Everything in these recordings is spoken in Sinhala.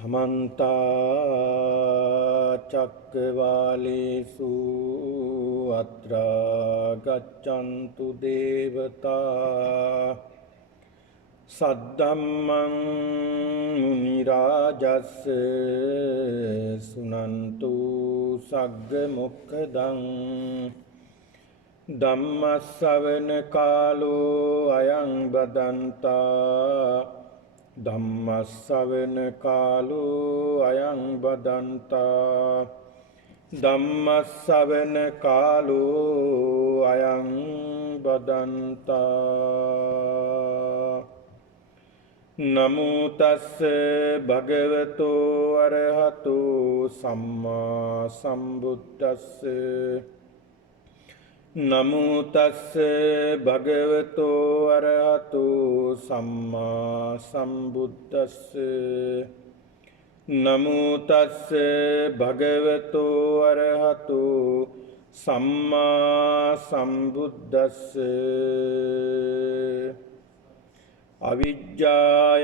समन्ता चक्रवालेषु अत्र गच्छन्तु देवता सद्धम्मं मुनिराजस्य सुनन्तु सग्गमुखदं धम्मश्रवण कालो अयं बदन्ता ධම්මස්සවන කාලෝ අයං බදන්තා ධම්මස්සවන කාලෝ අයං බදන්තා නමෝ තස්ස භගවතෝ අරහතෝ සම්මා සම්බුද්දස්ස නමෝ තස්ස භගවතෝ අරහතෝ සම්මා සම්බුද්දස්ස නමෝ තස්ස භගවතෝ අරහතෝ සම්මා සම්බුද්දස්ස අවිජ්ජායත්වේව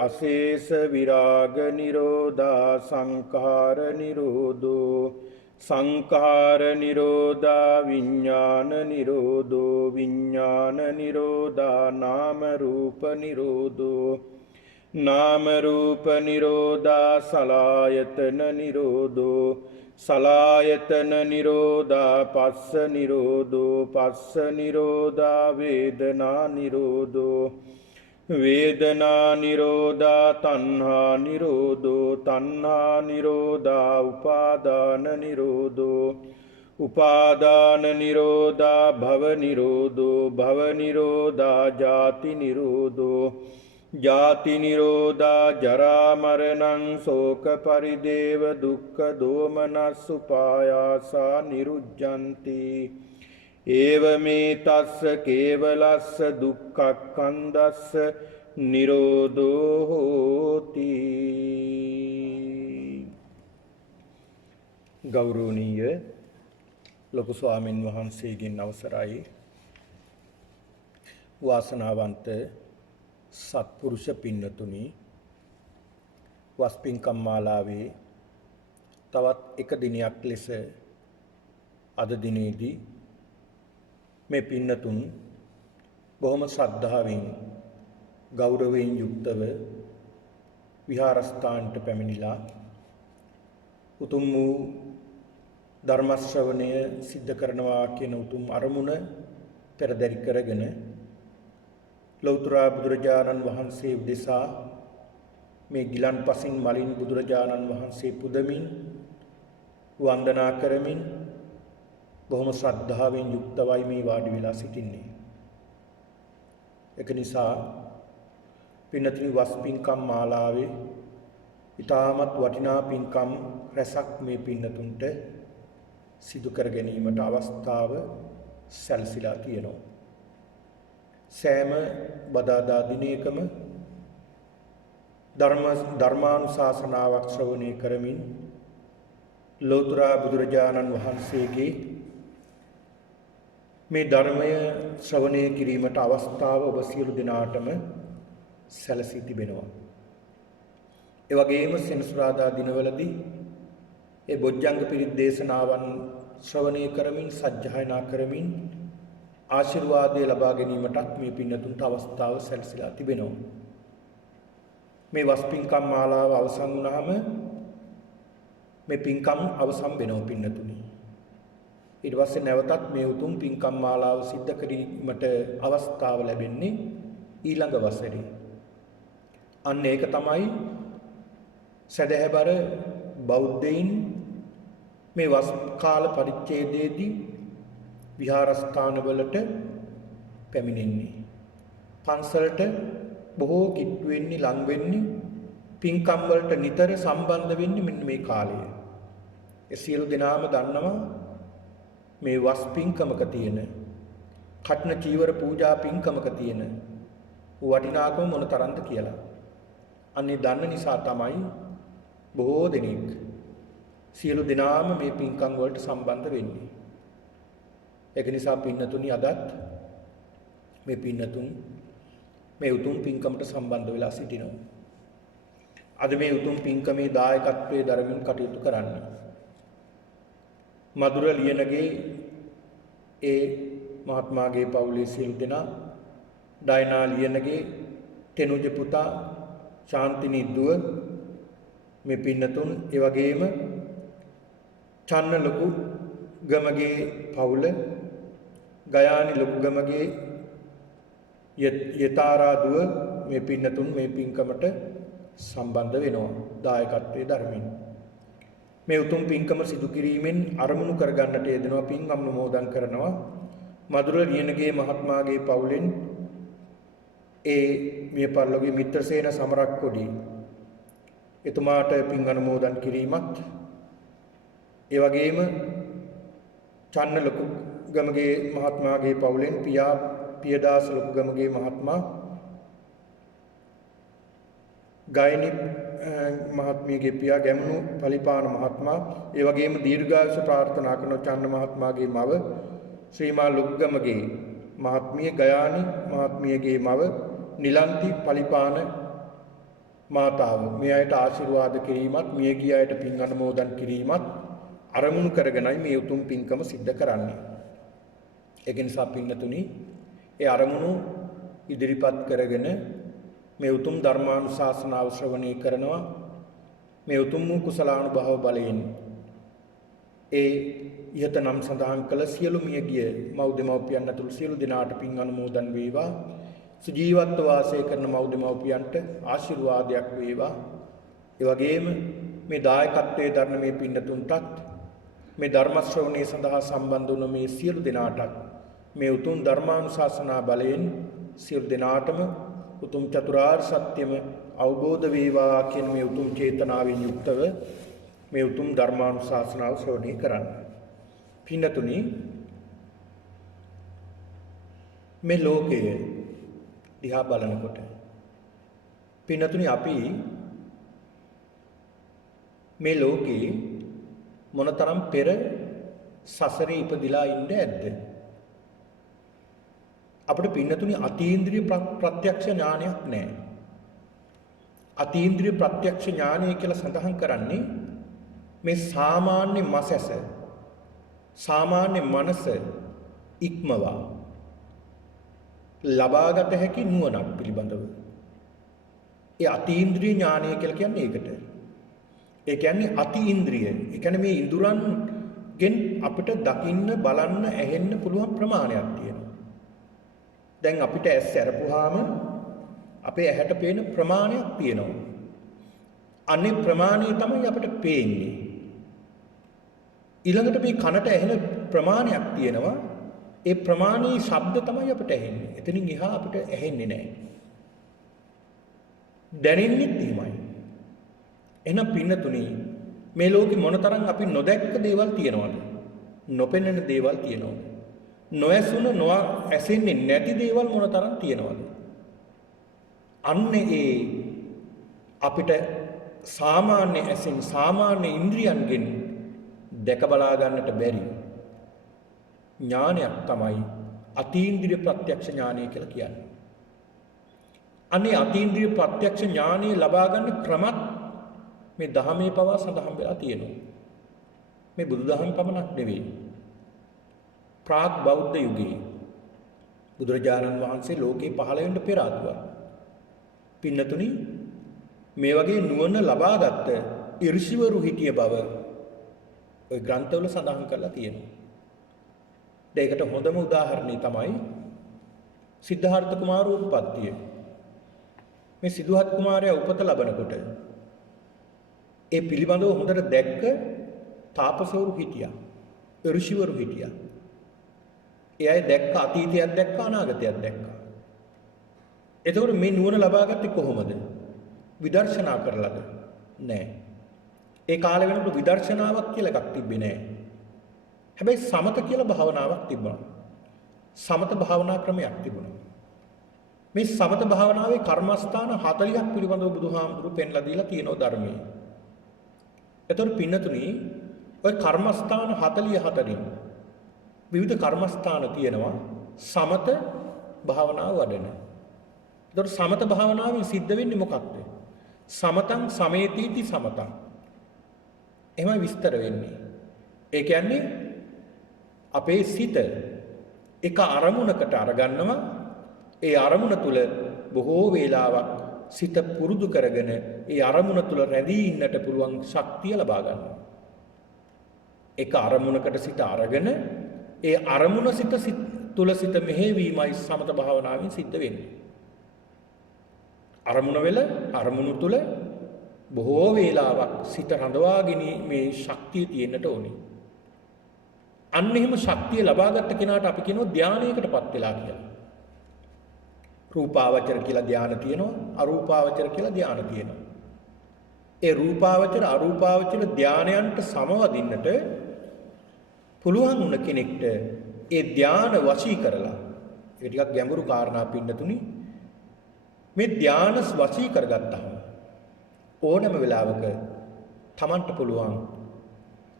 අශේෂ විරාග නිරෝධා සංඛාර නිරෝධෝ සංඛාර නිරෝධා විඥාන නිරෝධෝ විඥාන නිරෝධා නාම රූප නිරෝධෝ නාම රූප නිරෝධා සලආයතන නිරෝධෝ සලආයතන නිරෝධා පස්ස නිරෝධෝ පස්ස නිරෝධා වේදනා නිරෝධෝ වේදනා නිරෝධා තණ්හා නිරෝධෝ තණ්හා නිරෝධා උපාදාන නිරෝධෝ උපාදාන නිරෝධා භව නිරෝධෝ භව නිරෝධා ජාති නිරෝධෝ ජාති නිරෝධා ජරා මරණං ශෝක පරිදේව දුක්ඛ දෝමනස් උපායාසා නිරුද්ධಂತಿ ඒවමේ තස්ස කේවලස්ස දුක්ඛක්ඛන්දස්ස නිරෝධෝ හෝති. ගෞරවනීය ලොකු ස්වාමින් වහන්සේගෙන් අවසරයි වාසනාවන්ත සත්පුරුෂ පින්නතුනි, වස්පින්කම් මාලාවේ තවත් එක දිනයක් ලෙස අද දිනේදී මේ පින්නතුන් බොහොම ශ්‍රද්ධාවෙන් ගෞරවයෙන් යුක්තව විහාරස්ථානට පැමිණිලා උතුම් වූ ධර්ම ශ්‍රවණය සිද්ධ කරනවා කියන උතුම් අරමුණ පෙරදරි කරගෙන ලෞතර බුදුරජාණන් වහන්සේ උදෙසා මේ ගිලන්පසින් මලින් බුදුරජාණන් වහන්සේ පුදමින් වන්දනා කරමින් බොහොම ශ්‍රද්ධාවෙන් යුක්තවයි මේ වාඩි වෙලා සිටින්නේ. ඒක නිසා පින්නතුනි වස්පින්කම් මාලාවේ ඊටමත් වටිනා පින්කම් රැසක් මේ පින්නතුන්ට සිදු කර ගැනීමට අවස්ථාව සැලසීලා තියෙනවා. සෑම බදාදා දිනයකම ධර්මානුශාසනාවක් ශ්‍රවණය කරමින් ලෞතර බුදුරජාණන් වහන්සේගේ මේ ධර්මය ශ්‍රවණය කිරීමට අවස්ථාව ඔබ සියලු දෙනාටම සැලසී තිබෙනවා. ඒ වගේම සෙනසුරාදා දිනවලදී ඒ බොජ්ජංග පිරිත් දේශනාවන් ශ්‍රවණය කරමින් සජ්ජායනා කරමින් ආශිර්වාදය ලබා ගැනීමටත් මේ පින්නතුන්ට අවස්ථාව සැලසීලා තිබෙනවා. මේ වස්පින්කම් මාලාව අවසන් වුණාම මේ පින්කම් අවසන් වෙනවා පින්නතුනි. ඊට පස්සේ නැවතත් මේ උතුම් පින්කම් මාලාව සිද්ධ කිරීමට අවස්ථාව ලැබෙන්නේ ඊළඟ වසරේ. අන්න ඒක තමයි සදහැබර බෞද්ධයින් මේ වස් කාල පරිච්ඡේදයේදී විහාරස්ථානවලට පැමිණෙන්නේ. පන්සලට බොහෝ කිට්ටු වෙන්නේ, ලං වෙන්නේ, පින්කම් වලට නිතර සම්බන්ධ වෙන්නේ මෙන්න මේ කාලය. ඒ සියලු දෙනාම දන්නවා මේ වස් පින්කමක තියෙන, කඨින චීවර පූජා පින්කමක තියෙන වටිනාකම මොන තරම්ද කියලා. අන්නේ දන්න නිසා තමයි බොහෝ දෙනෙක් සියලු දෙනාම මේ පින්කම් වලට සම්බන්ධ වෙන්නේ. ඒක නිසා පින්නතුනි අදත් මේ පින්නතුන් මේ උතුම් පින්කමට සම්බන්ධ වෙලා සිටිනවා. අද මේ උතුම් පින්කමේ දායකත්වයේ දරමින් කටයුතු කරන්නේ. මధుර ලියනගේ ඒ මහත්මාගේ පවුලේ සියලු දෙනා, ඩයනා ලියනගේ තෙනුජ පුතා, ශාන්තිනී දුව, මේ පින්නතුන්, ඒ වගේම චන්න ලොකු ගමගේ පවුල, ගයානි ලොකු ගමගේ යතාරා දුව, මේ පින්නතුන් මේ පින්කමට සම්බන්ධ වෙනවා දායකත්වයේ ධර්මින්. මේ උතුම් පින්කම සිදු කිරීමෙන් අරමුණු කරගන්නට යෙදෙනවා, පින් අනුමෝදන් කරනවා. මధుර ලියනගේ මහත්මාගේ පවුලෙන් ඒ මිය පරලෝකීය මිත්‍රසේන සමරක්කොඩි එතුමාට පින් අනුමෝදන් කිරීමත්, ඒ වගේම චන්න ලොකු ගමගේ මහත්මාගේ පවුලෙන් පියදාස ලොකු ගමගේ මහත්මා, ගායනි මහත්මියගේ පියා ගැමුණු පලිපාන මහත්මයා, ඒ වගේම දීර්ඝායුෂ ප්‍රාර්ථනා කරන චන්න මහත්මයාගේ මව ශ්‍රීමා ලොකුගමගේ මහත්මිය, ගයානි මහත්මියගේ මව නිලන්ති පලිපාන මාතාව, මේ අයට ආශිර්වාද කිරීමත්, මියගිය අයට පින් අනුමෝදන් කිරීමත් අරමුණු කරගෙනයි මේ උතුම් පින්කම සිද්ධ කරන්නේ. ඒක නිසා පින්නතුනි, ඒ අරමුණු ඉදිරිපත් කරගෙන මේ උතුම් ධර්මානුශාසනාව ශ්‍රවණය කරනවා. මේ උතුම් වූ කුසලානුභව බලයෙන් ඒ ඉහත නම් සඳහන් කළ සියලු මියගිය මව් දෙමව්පියන් ඇතුළු සියලු දෙනාට පින් අනුමෝදන් වේවා. සුජීවත්ව වාසය කරන මව් දෙමව්පියන්ට ආශිර්වාදයක් වේවා. ඒ වගේම මේ දායකත්වයේ දරන මේ පින්නතුන්ටත්, මේ ධර්ම ශ්‍රවණය සඳහා සම්බන්ධ වුණ මේ සියලු දෙනාටත් මේ උතුම් ධර්මානුශාසනා බලයෙන් සියලු දෙනාටම උතුම් චතුරාර්ය සත්‍යම අවබෝධ වේවා කියන මේ උතුම් චේතනාවෙන් යුක්තව මේ උතුම් ධර්මානුශාසනාව ශ්‍රවණය කරන්න. පින්නතුනි, මේ ලෝකය දිහා බලනකොට පින්නතුනි, අපි මේ ලෝකේ මොනතරම් පෙර සසරේ ඉපදිලා ඉන්න ඇද්ද? අපිට පින්නතුනි අතීන්ද්‍රිය ප්‍රත්‍යක්ෂ ඥානයක් නැහැ. අතීන්ද්‍රිය ප්‍රත්‍යක්ෂ ඥානය කියලා සඳහන් කරන්නේ මේ සාමාන්‍ය මසැස, සාමාන්‍ය මනස ඉක්මවා ලබාගත හැකි නුවණක් පිළිබඳව. ඒ අතීන්ද්‍රිය ඥානය කියලා කියන්නේ ඒකට. ඒ කියන්නේ අතීන්ද්‍රිය. ඒ කියන්නේ මේ ඉඳුරන්ගෙන් අපිට දකින්න, බලන්න, ඇහෙන්න පුළුවන් ප්‍රමාණයක් තියෙනවා. දැන් අපිට ඇස් ඇරපුවාම අපේ ඇහැට පේන ප්‍රමාණයක් තියෙනවා. අනේ ප්‍රමාණය තමයි අපිට පේන්නේ. ඊළඟට මේ කනට ඇහෙන ප්‍රමාණයක් තියෙනවා. ඒ ප්‍රමාණී ශබ්ද තමයි අපිට ඇහෙන්නේ. එතනින් එහා අපිට ඇහෙන්නේ නැහැ. දැනෙන්නේ එහෙමයි. එහෙනම් පින්නතුනි, මේ ලෝකෙ මොනතරම් අපි නොදැක්ක දේවල් තියෙනවද? නොපෙනෙන දේවල් තියෙනවද? නොඇසුන, ඇසෙන්නේ නැති දේවල් මොනතරම් තියෙනවද? අන්නේ ඒ අපිට සාමාන්‍ය ඇසෙන්, සාමාන්‍ය ඉන්ද්‍රියන්ගෙන් දැක බලා ගන්නට බැරි ඥානයක් තමයි අතීන්ද්‍රිය ප්‍රත්‍යක්ෂ ඥානය කියලා කියන්නේ. අනේ අතීන්ද්‍රිය ප්‍රත්‍යක්ෂ ඥානය ලබා ගන්න ක්‍රමත් මේ ධර්මයේ පවා සඳහන් වෙලා තියෙනවා. මේ බුදුදහම පමණක් නෙවෙයි. ප්‍රාග් බෞද්ධ යුගයේ බුදුරජාණන් වහන්සේ ලෝකේ පහළ වෙන්න පෙර ආතුවා. පින්නතුනි, මේ වගේ නුවණ ලබාගත් ඍෂිවරු හිටිය බව ඔය ග්‍රන්ථවල සඳහන් කරලා තියෙනවා. ඒකට හොඳම උදාහරණය තමයි සිද්ධාර්ථ කුමාරගේ උප්පත්තිය. මේ සිද්ධාර්ථ කුමාරයා උපත ලබනකොට ඒ පිළිබඳව හොඳට දැක්ක තාපසවරු හිටියා, ඍෂිවරු හිටියා. ඒ අය දැක්ක අතීතයක් දැක්ක, අනාගතයක් දැක්කා. එතකොට මේ නුවණ ලබාගත්තේ කොහොමද? විදර්ශනා කරලාද? නෑ. ඒ කාලේ වෙනකොට විදර්ශනාවක් කියලා එකක් තිබ්බේ නෑ. හැබැයි සමත කියලා භාවනාවක් තිබුණා. සමත භාවනා ක්‍රමයක් තිබුණා. මේ සමත භාවනාවේ කර්මස්ථාන 40ක් පිළිබඳව බුදුහාමුදුරු පෙන්ලා දීලා තියෙනවා ධර්මයේ. එතකොට පින්නතුනි, ඔය කර්මස්ථාන 44න් විවිධ කර්මස්ථාන තියෙනවා සමත භාවනාව වඩන. එතකොට සමත භාවනාවෙන් සිද්ධ වෙන්නේ මොකක්ද? සමතං සමේතිති සමතං. එහෙමයි විස්තර වෙන්නේ. ඒ කියන්නේ අපේ සිත එක අරමුණකට අරගන්නවා. ඒ අරමුණ තුල බොහෝ වේලාවක් සිත පුරුදු කරගෙන ඒ අරමුණ තුල රැඳී ඉන්නට පුළුවන් ශක්තිය ලබා ගන්නවා. එක අරමුණකට සිත අරගෙන ඒ අරමුණ සිත තුල සිත මෙහෙවීමයි සමත භාවනාවෙන් සිද්ධ වෙන්නේ. අරමුණු තුල බොහෝ වේලාවක් සිත රඳවාගෙන මේ ශක්තිය තියෙන්නට ඕනේ. අන්න එහෙම ශක්තිය ලබාගත් කෙනාට අපි කියනවා ධානයකටපත් වෙලා කියලා. රූපාවචර කියලා ධාන තියෙනවා, අරූපාවචර කියලා ධාන තියෙනවා. ඒ රූපාවචර අරූපාවචර ධානයන්ට සමවදින්නට පුළුවන් වුණ කෙනෙක්ට ඒ ධාන වශී කරලා, ඒක ටිකක් ගැඹුරු කාරණා පින්නතුනි. මේ ධාන වශී කරගත්තාම ඕනෑම වෙලාවක Tamanට පුළුවන්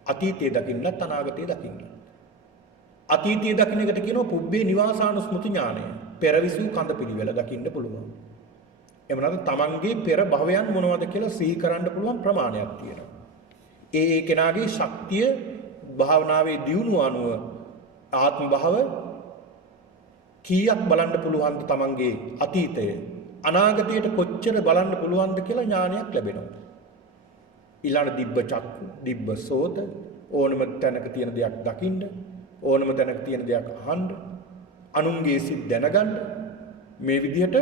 අතීතයේ දකින්නත් අනාගතයේ දකින්න. අතීතයේ දකින්න එකට කියනවා පුබ්බේ නිවාසානුස්මෘති ඥානය. පෙරවිසූ කඳ පිළිවෙල දකින්න පුළුවන්. එහෙම නැත්නම් Tamanගේ පෙර භවයන් මොනවද කියලා සිහි කරන්න පුළුවන් ප්‍රමාණයක් තියෙනවා. ඒ කෙනාගේ ශක්තිය භාවනාවේ දියුණුව අනුව ආත්ම භව කීයක් බලන්න පුළුවන්ද Tamanගේ අතීතය, අනාගතයට කොච්චර බලන්න පුළුවන්ද කියලා ඥානයක් ලැබෙනවා. ඊළඟ දිබ්බ චක්කු, දිබ්බ සෝත, ඕනම තැනක තියෙන දෙයක් දකින්න, ඕනම තැනක තියෙන දෙයක් අහන්න, අනුන්ගේ සිත් දැනගන්න, මේ විදිහට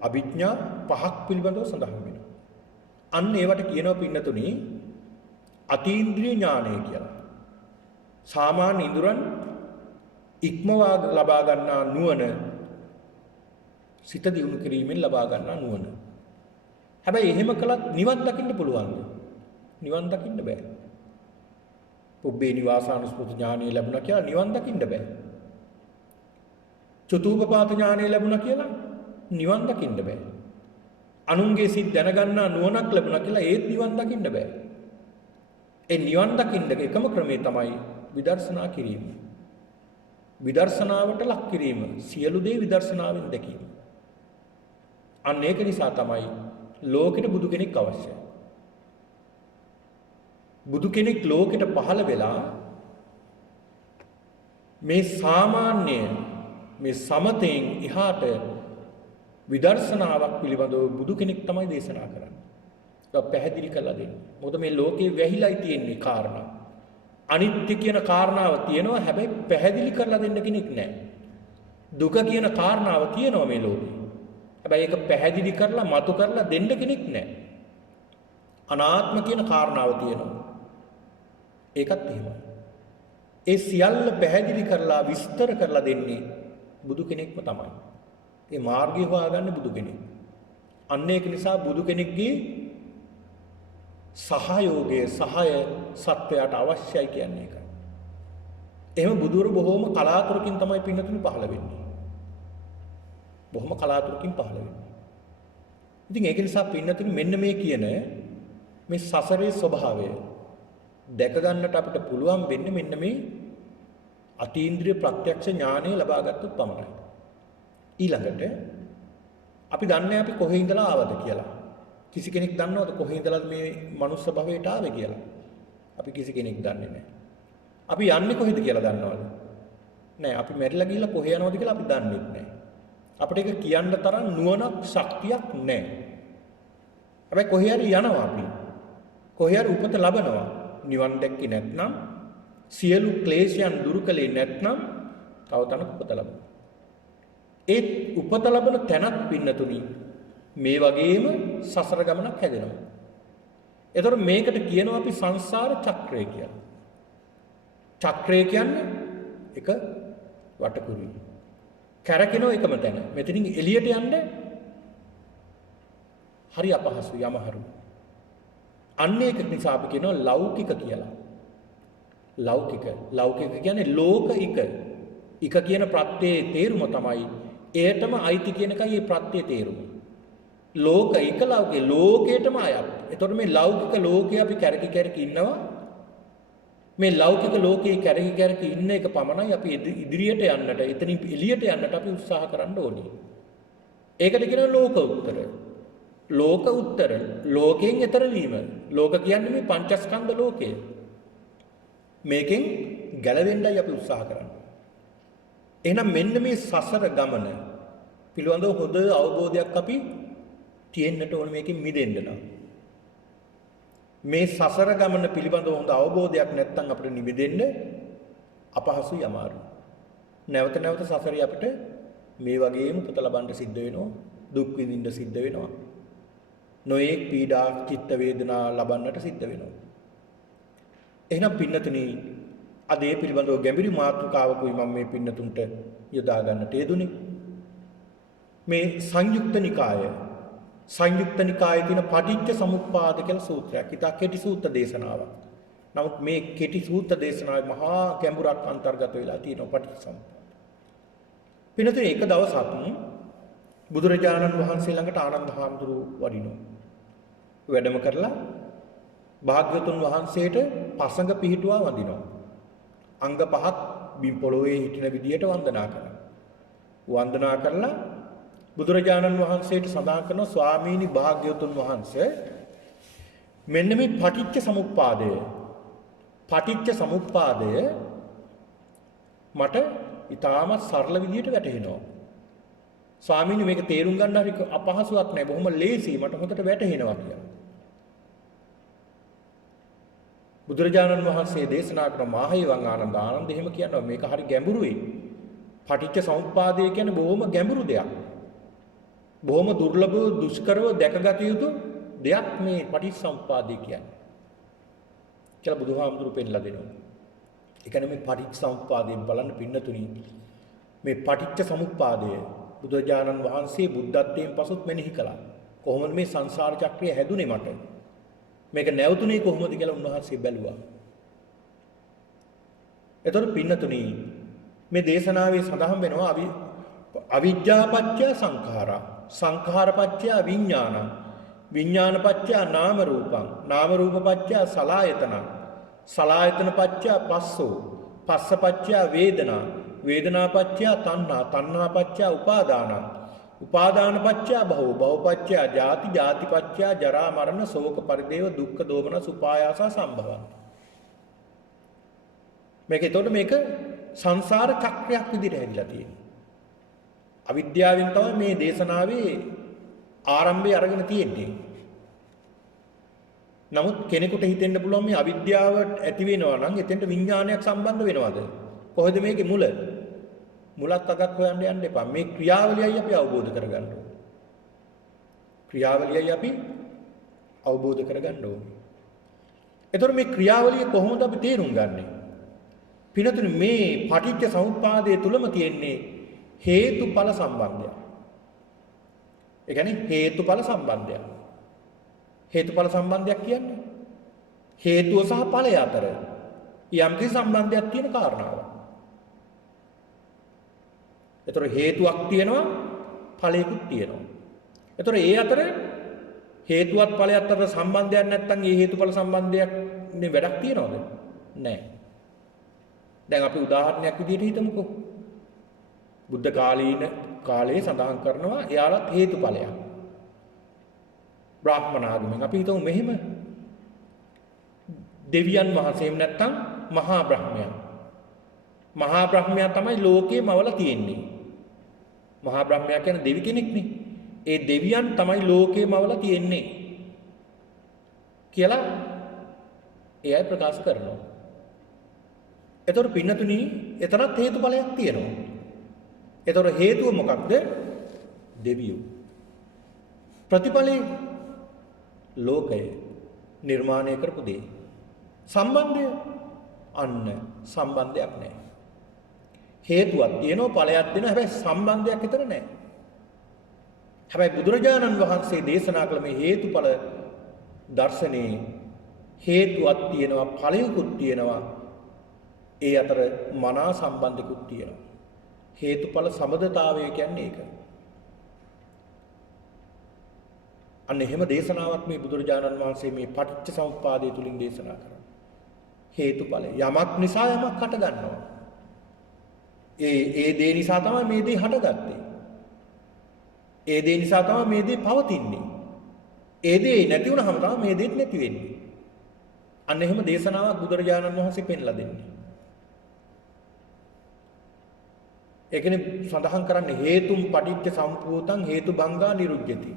අභිඥා පහක් පිළිබඳව සඳහන් වෙනවා. අන්න ඒවට කියනවා පින්නතුනි අතීන්ද්‍රිය ඥානය කියලා. සාමාන්‍ය ඉඳුරන් ඉක්මවා ලබා ගන්නා නුවණ, සිත දියුණු කිරීමෙන් ලබා ගන්නා නුවණ. හැබැයි එහෙම කළත් නිවන් දකින්න පුළුවන්ද? නිවන් දකින්න බෑ. පුබ්බේ නිවාසානුස්මෘති ඥානය ලැබුණා කියලා නිවන් දකින්න බෑ. චතුූපපාත ඥානය ලැබුණා කියලා නිවන් දකින්න බෑ. අනුන්ගේ සිත් දැනගන්නා නුවණක් ලැබුණා කියලා ඒත් නිවන් දකින්න බෑ. ඒ නිවන් දකින්න එකම ක්‍රමය තමයි විදර්ශනා කිරීම. විදර්ශනාවට ලක් කිරීම, සියලු දේ විදර්ශනාවෙන් දැකීම. අන්න ඒක නිසා තමයි ලෝකෙට බුදු කෙනෙක් අවශ්‍යයි. බුදු කෙනෙක් ලෝකෙට පහළ වෙලා මේ සාමාන්‍ය මේ සමතෙන් එහාට විදර්ශනාවක් පිළිබඳව බුදු කෙනෙක් තමයි දේශනා කරන්නේ. ඒක පැහැදිලි කරලා දෙන්නේ. මොකද මේ ලෝකේ වැහිලායි තියෙන්නේ කාරණා. අනිත්‍ය කියන කාරණාව තියෙනවා, හැබැයි පැහැදිලි කරලා දෙන්න කෙනෙක් නැහැ. දුක කියන කාරණාව තියෙනවා මේ ලෝකේ. හැබැයි ඒක පැහැදිලි කරලා මතු කරලා දෙන්න කෙනෙක් නැහැ. අනාත්ම කියන කාරණාව තියෙනවා. ඒකත් එහෙමයි. ඒ සියල්ල පැහැදිලි කරලා විස්තර කරලා දෙන්නේ බුදු කෙනෙක්ම තමයි. ඒ මාර්ගය හොයාගන්න බුදු කෙනෙක්. අන්න ඒක නිසා බුදු කෙනෙක්ගේ සහයෝගය, සහාය සත්වයාට අවශ්‍යයි කියන්නේ ඒකයි. එහෙම බුදුර බොහෝම කලාතුරකින් තමයි පින්නතුනි පහළ වෙන්නේ. බොහොම කලාතුරකින් පහළ වෙන්නේ. ඉතින් ඒක නිසා පින්නතුනි මෙන්න මේ කියන මේ සසරේ ස්වභාවය දැක ගන්නට අපිට පුළුවන් වෙන්නේ මෙන්න මේ අතීන්ද්‍රිය ප්‍රත්‍යක්ෂ ඥානය ලබා ගත්තොත් පමණයි. ඊළඟට අපි දන්නේ අපි කොහේ ඉඳලා ආවද කියලා. කිසි කෙනෙක් දන්නවද කොහේ ඉඳලාද මේ මනුස්ස භවයට ආවේ කියලා? අපි කිසි කෙනෙක් දන්නේ නැහැ. අපි යන්නේ කොහෙද කියලා දන්නවද? නැහැ. අපි මැරිලා ගිහිල්ලා කොහේ යනවද කියලා අපි දන්නේ නැහැ. අපිට ඒක කියන්න තරම් නුවණක්, ශක්තියක් නැහැ. හැබැයි කොහේ හරි යනවා අපි. කොහේ හරි උපත ලබනවා. නිවන් දැක්කේ නැත්නම්, සියලු ක්ලේශයන් දුරු කළේ නැත්නම් තව තැනක උපත ලබනවා. ඒ උපත ලබන තැනක් පින්නතුනි මේ වගේම සසර ගමනක් හැදෙනවා. ඒතර මේකට කියනවා අපි සංසාර චක්‍රය කියලා. චක්‍රය කියන්නේ එක වටකුරුයි. කැරකෙන එකම තැන. මෙතනින් එළියට යන්න හරි අපහසුයි, යමහරු. අන්න ඒක නිසා අපි කියනවා ලෞකික කියලා. ලෞකික කියන්නේ ලෝකික. ඉක කියන ප්‍රත්‍යයේ තේරුම තමයි එයටම අයිති කියන එකයි මේ ප්‍රත්‍යයේ තේරුම. ලෝකික ලෞකික ලෝකයටම අයත්. එතකොට මේ ලෞකික ලෝකේ අපි කැරකි ඉන්නවා. මේ ලෞකික ලෝකේ කැරකි ඉන්න එක පමණයි අපි ඉදිරියට යන්නට, එතනින් එළියට යන්නට අපි උත්සාහ කරන්න ඕනේ. ඒකට කියනවා ලෝක උත්තර. ලෝක උත්තර ලෝකයෙන් ඈතර වීම. ලෝක කියන්නේ මේ පංචස්කන්ධ ලෝකය. මේකෙන් ගැලවෙන්නයි අපි උත්සාහ කරන්නේ. එහෙනම් මෙන්න මේ සසර ගමන පිළිබඳව හොඳ අවබෝධයක් අපි තියෙන්නට ඕන මේකෙන් මිදෙන්න නම්. මේ සසර ගමන පිළිබඳව හොඳ අවබෝධයක් නැත්නම් අපිට නිමිදෙන්න අපහසුයි අමාරුයි. නැවත නැවත සසරේ අපිට මේ වගේම පුත ලබන්න සිද්ධ වෙනවා. දුක් විඳින්න සිද්ධ වෙනවා. නොයෙක් පීඩා චිත්ත වේදනා ලබන්නට සිද්ධ වෙනවා. එහෙනම් පින්නතුනි අද ඒ පිළිබඳව ගැඹුරු මාතෘකාවකුයි මම මේ පින්නතුන්ට යොදා ගන්නට යෙදුනේ. මේ සංයුක්ත නිකායේ තියෙන පටිච්ච සමුප්පාද කියලා සූත්‍රයක්. ඊට කෙටි සූත්‍ර දේශනාවක්. නමුත් මේ කෙටි සූත්‍ර දේශනාවේ මහා ගැඹුරක් අන්තර්ගත වෙලා තියෙනවා පටිච්ච සමුප්පාද. පින්නතුනි එක දවසක් බුදුරජාණන් වහන්සේ ළඟට ආනන්ද හාමුදුරුවෝ වඩිනවා. වැඩම කරලා භාග්‍යවතුන් වහන්සේට පසඟ පිහිටුවා වඳිනවා. අංග පහක් බිම් පොළොවේ හිටින විදියට වන්දනා කරනවා. වන්දනා කරලා බුදුරජාණන් වහන්සේට සඳහන් කරනවා ස්වාමීනි භාග්‍යවතුන් වහන්සේ මෙන්න මේ පටිච්ච සමුප්පාදය මට ඊටාමත් සරල විදියට වැටහෙනවා. ස්වාමීනි මේක තේරුම් ගන්න හරි අපහසුයක් නෑ බොහොම ලේසි මට හොඳට වැටහෙනවා කියලා. බුදුරජාණන් වහන්සේ දේශනා කරන මාහේවං ආනන්ද එහෙම කියනවා මේක හරි ගැඹුරුයි. පටිච්ච සමුප්පාදය කියන්නේ බොහොම ගැඹුරු දෙයක්. බොහොම දුර්ලභව දුෂ්කරව දැකගත යුතු දෙයක් මේ පටිච්ච සමුප්පාදය කියන්නේ. කියලා බුදුහාමුදුරු පෙන්නලා දෙනවා. ඒ කියන්නේ මේ පටිච්ච සමුප්පාදයෙන් බලන්න පින්නතුනි මේ පටිච්ච සමුප්පාදය බුදුරජාණන් වහන්සේ බුද්ධත්වයෙන් පසුත් මෙනෙහි කළා. කොහොමද මේ සංසාර චක්‍රය හැදුනේ මට? මේක නැවතුනේ කොහොමද කියලා උන්වහන්සේ බැලුවා. එතකොට පින්නතුනි මේ දේශනාවේ සඳහන් වෙනවා අවිජ්ජාපච්චය සංඛාරා සංඛාරපච්චය විඥාන විඥානපච්චය නාම රූපං නාම රූපපච්චය සලආයතන සලආයතනපච්චය පස්සෝ පස්සපච්චය වේදනා වේදනාපච්චය තණ්හා තණ්හාපච්චය උපාදාන උපාදානපච්චය භව භවපච්චය ජාති ජාතිපච්චය ජරා මරණ ශෝක පරිදේව දුක්ඛ දෝමන සුපායාස සම්භවං. මේක සංසාර චක්‍රයක් විදිහට හැදිලා තියෙනවා. අවිද්‍යාවෙන් තමයි මේ දේශනාවේ ආරම්භය අරගෙන තියෙන්නේ. නමුත් කෙනෙකුට හිතෙන්න පුළුවන් මේ අවිද්‍යාව ඇති වෙනවා නම් එතෙන්ට විඥානයක් සම්බන්ධ වෙනවද? කොහෙද මේකේ මුල? මුලත් අගක් හොයන්න යන්න එපා. මේ ක්‍රියාවලියයි අපි අවබෝධ කරගන්න ඕනේ. ක්‍රියාවලියයි අපි අවබෝධ කරගන්න ඕනේ. එතකොට මේ ක්‍රියාවලිය කොහොමද අපි තේරුම් ගන්නේ? පිනතුනේ මේ පටිච්ච සමුප්පාදයේ තුලම තියෙන්නේ හේතුඵල සම්බන්ධය. ඒ කියන්නේ හේතුඵල සම්බන්ධය. හේතුඵල සම්බන්ධයක් කියන්නේ හේතුව සහ ඵලය අතර යම්කිසි සම්බන්ධයක් තියෙන කාරණාවක්. ඒතර හේතුවක් තියෙනවා ඵලයකුත් තියෙනවා. ඒතර ඒ අතර හේතුවත් ඵලයත් අතර සම්බන්ධයක් නැත්නම් ඒ හේතුඵල සම්බන්ධයක් නේ වැඩක් තියනවද? නැහැ. දැන් අපි උදාහරණයක් විදිහට හිතමුකෝ. බුද්ධ කාලයේ සඳහන් කරනවා එයාලත් හේතුඵලයක්. බ්‍රාහ්මණ ආගමෙන් අපි හිතමු මෙහෙම දෙවියන් වහන්සේම නැත්තම් මහා බ්‍රහ්මයා. මහා බ්‍රහ්මයා තමයි ලෝකේ මවලා තියෙන්නේ. මහා බ්‍රහ්මයා කියන්නේ දෙවි කෙනෙක්නේ. ඒ දෙවියන් තමයි ලෝකේ මවලා තියෙන්නේ කියලා එයයි ප්‍රකාශ කරනවා. එතකොට පින්නතුනි එතරම් හේතුඵලයක් තියෙනවා. එතකොට හේතුව මොකක්ද? දෙවියෝ. ප්‍රතිඵලේ ලෝකය නිර්මාණය කරපු දේ. සම්බන්ධය අන්න සම්බන්ධයක් නැහැ. හේතුවක් තියෙනවා ඵලයක් දෙනවා හැබැයි සම්බන්ධයක් විතර නැහැ. හැබැයි බුදුරජාණන් වහන්සේ දේශනා කළ මේ හේතුඵල දර්ශනේ හේතුවක් තියෙනවා ඵලයකුත් තියෙනවා ඒ අතර මනා සම්බන්ධකුත් තියෙනවා. හේතුඵල සමදතාවය කියන්නේ ඒක. අන්න එහෙම දේශනාවක් මේ බුදුරජාණන් වහන්සේ මේ පටිච්ච සමුප්පාදය තුලින් දේශනා කරනවා. හේතුඵල යමක් නිසා යමක් හට ගන්නවා. ඒ දේ නිසා තමයි මේ දේ හටගත්තේ. ඒ දේ නිසා තමයි මේ දේ පවතින්නේ. ඒ දේ නැති වුණාම තමයි මේ දෙත් නැති වෙන්නේ. අන්න එහෙම දේශනාවක් බුදුරජාණන් වහන්සේ පෙන්ලා දෙන්නේ. ඒකනේ සඳහන් කරන්නේ හේතුම් පටිච්ච සම්පූතං හේතු බංගා නිරුද්ධති.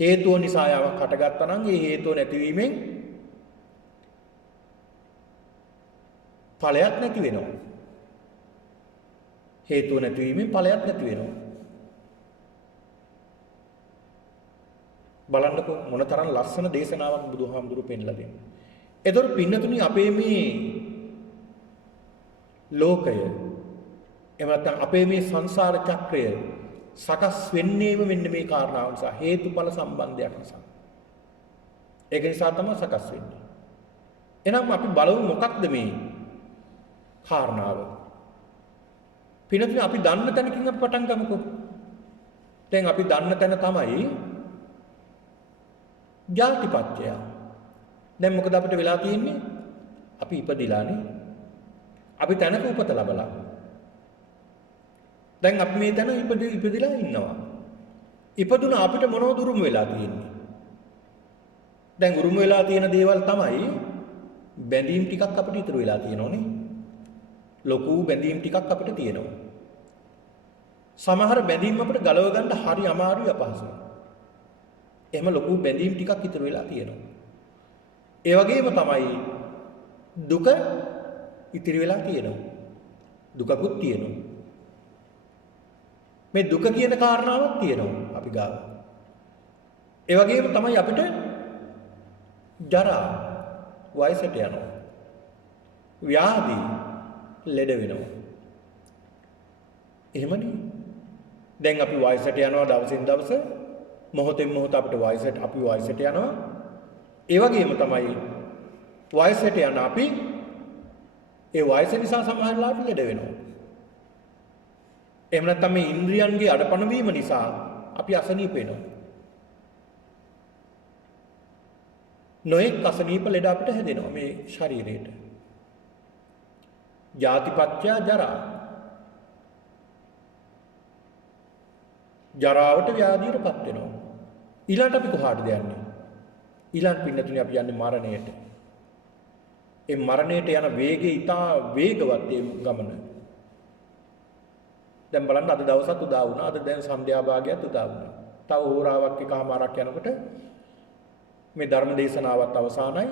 හේතුව නිසා යමක් හටගත්තා නම් ඒ හේතුව නැතිවීමෙන් ඵලයක් නැති වෙනවා. හේතුව නැතිවීමෙන් ඵලයක් නැති වෙනවා. බලන්නකො මොනතරම් ලස්සන දේශනාවක් බුදුහාමුදුරු පෙන්ලා දෙන්නේ. එතකොට පින්නතුනි අපේ මේ ලෝකය එහෙම නැත්නම් අපේ මේ සංසාර චක්‍රය සකස් වෙන්නේම මෙන්න මේ කාරණාව නිසා හේතුඵල සම්බන්ධයක් නිසා. ඒක නිසා තමයි සකස් වෙන්නේ. එහෙනම් අපි බලමු මොකක්ද මේ කාරණාව. පින්නතුනි අපි දන්න තැනකින් අපි පටන් ගමුකෝ. දැන් අපි දන්න තැන තමයි ජාතිපත්‍ය. දැන් මොකද අපිට වෙලා තියෙන්නේ? අපි ඉපදිලානේ. අපි තැනක උපත ලැබලා. දැන් අපි මේ තැන ඉපදිලා ඉන්නවා. ඉපදුන අපිට මොනවද උරුම වෙලා තියෙන්නේ? දැන් උරුම වෙලා තියෙන දේවල් තමයි බැඳීම් ටිකක් අපිට ඉතුරු වෙලා තියෙනෝනේ. ලොකු බැඳීම් ටිකක් අපිට තියෙනවා. සමහර බැඳීම් අපිට ගලව ගන්න හරි අමාරුයි අපහසුයි. එහෙම ලොකු බැඳීම් ටිකක් ඉතුරු වෙලා තියෙනවා. ඒ වගේම තමයි දුක ඉතිරි වෙලා තියෙනවා. දුකකුත් තියෙනවා. මේ දුක කියන කාරණාවක් තියෙනවා අපි ගාව. ඒ වගේම තමයි අපිට ජරා වයසට යනවා. ව්‍යාධි ලෙඩ වෙනවා. එහෙමනේ. දැන් අපි වයසට යනවා දවසින් දවස මොහොතෙන් මොහොත අපිට අපි වයසට යනවා. ඒ වගේම තමයි වයසට යන අපි ඒ වයස නිසා සමහර ලාට ලෙඩ වෙනවා. එහෙම නැත්නම් මේ ඉන්ද්‍රියන්ගේ අඩපණ වීම නිසා අපි අසනීප වෙනවා. නොඑක් අසනීප ලෙඩ අපිට හැදෙනවා මේ ශරීරයට. ජාතිපත්‍ය ජරා. ජරාවට ව්‍යාධියටපත් වෙනවා. ඊළඟට අපි කොහාටද යන්නේ? ඊළඟ පින්නතුනේ අපි යන්නේ මරණයට. ඒ මරණයට යන වේගය ඉතා වේගවත් ඒ ගමන. දැන් බලන්න අද දවසත් උදා වුණා. අද දැන් සන්ධ්‍යා භාගයත් උදා වුණා. තව හෝරාවක් එකමාරක් යනකොට මේ ධර්ම දේශනාවත් අවසానයි.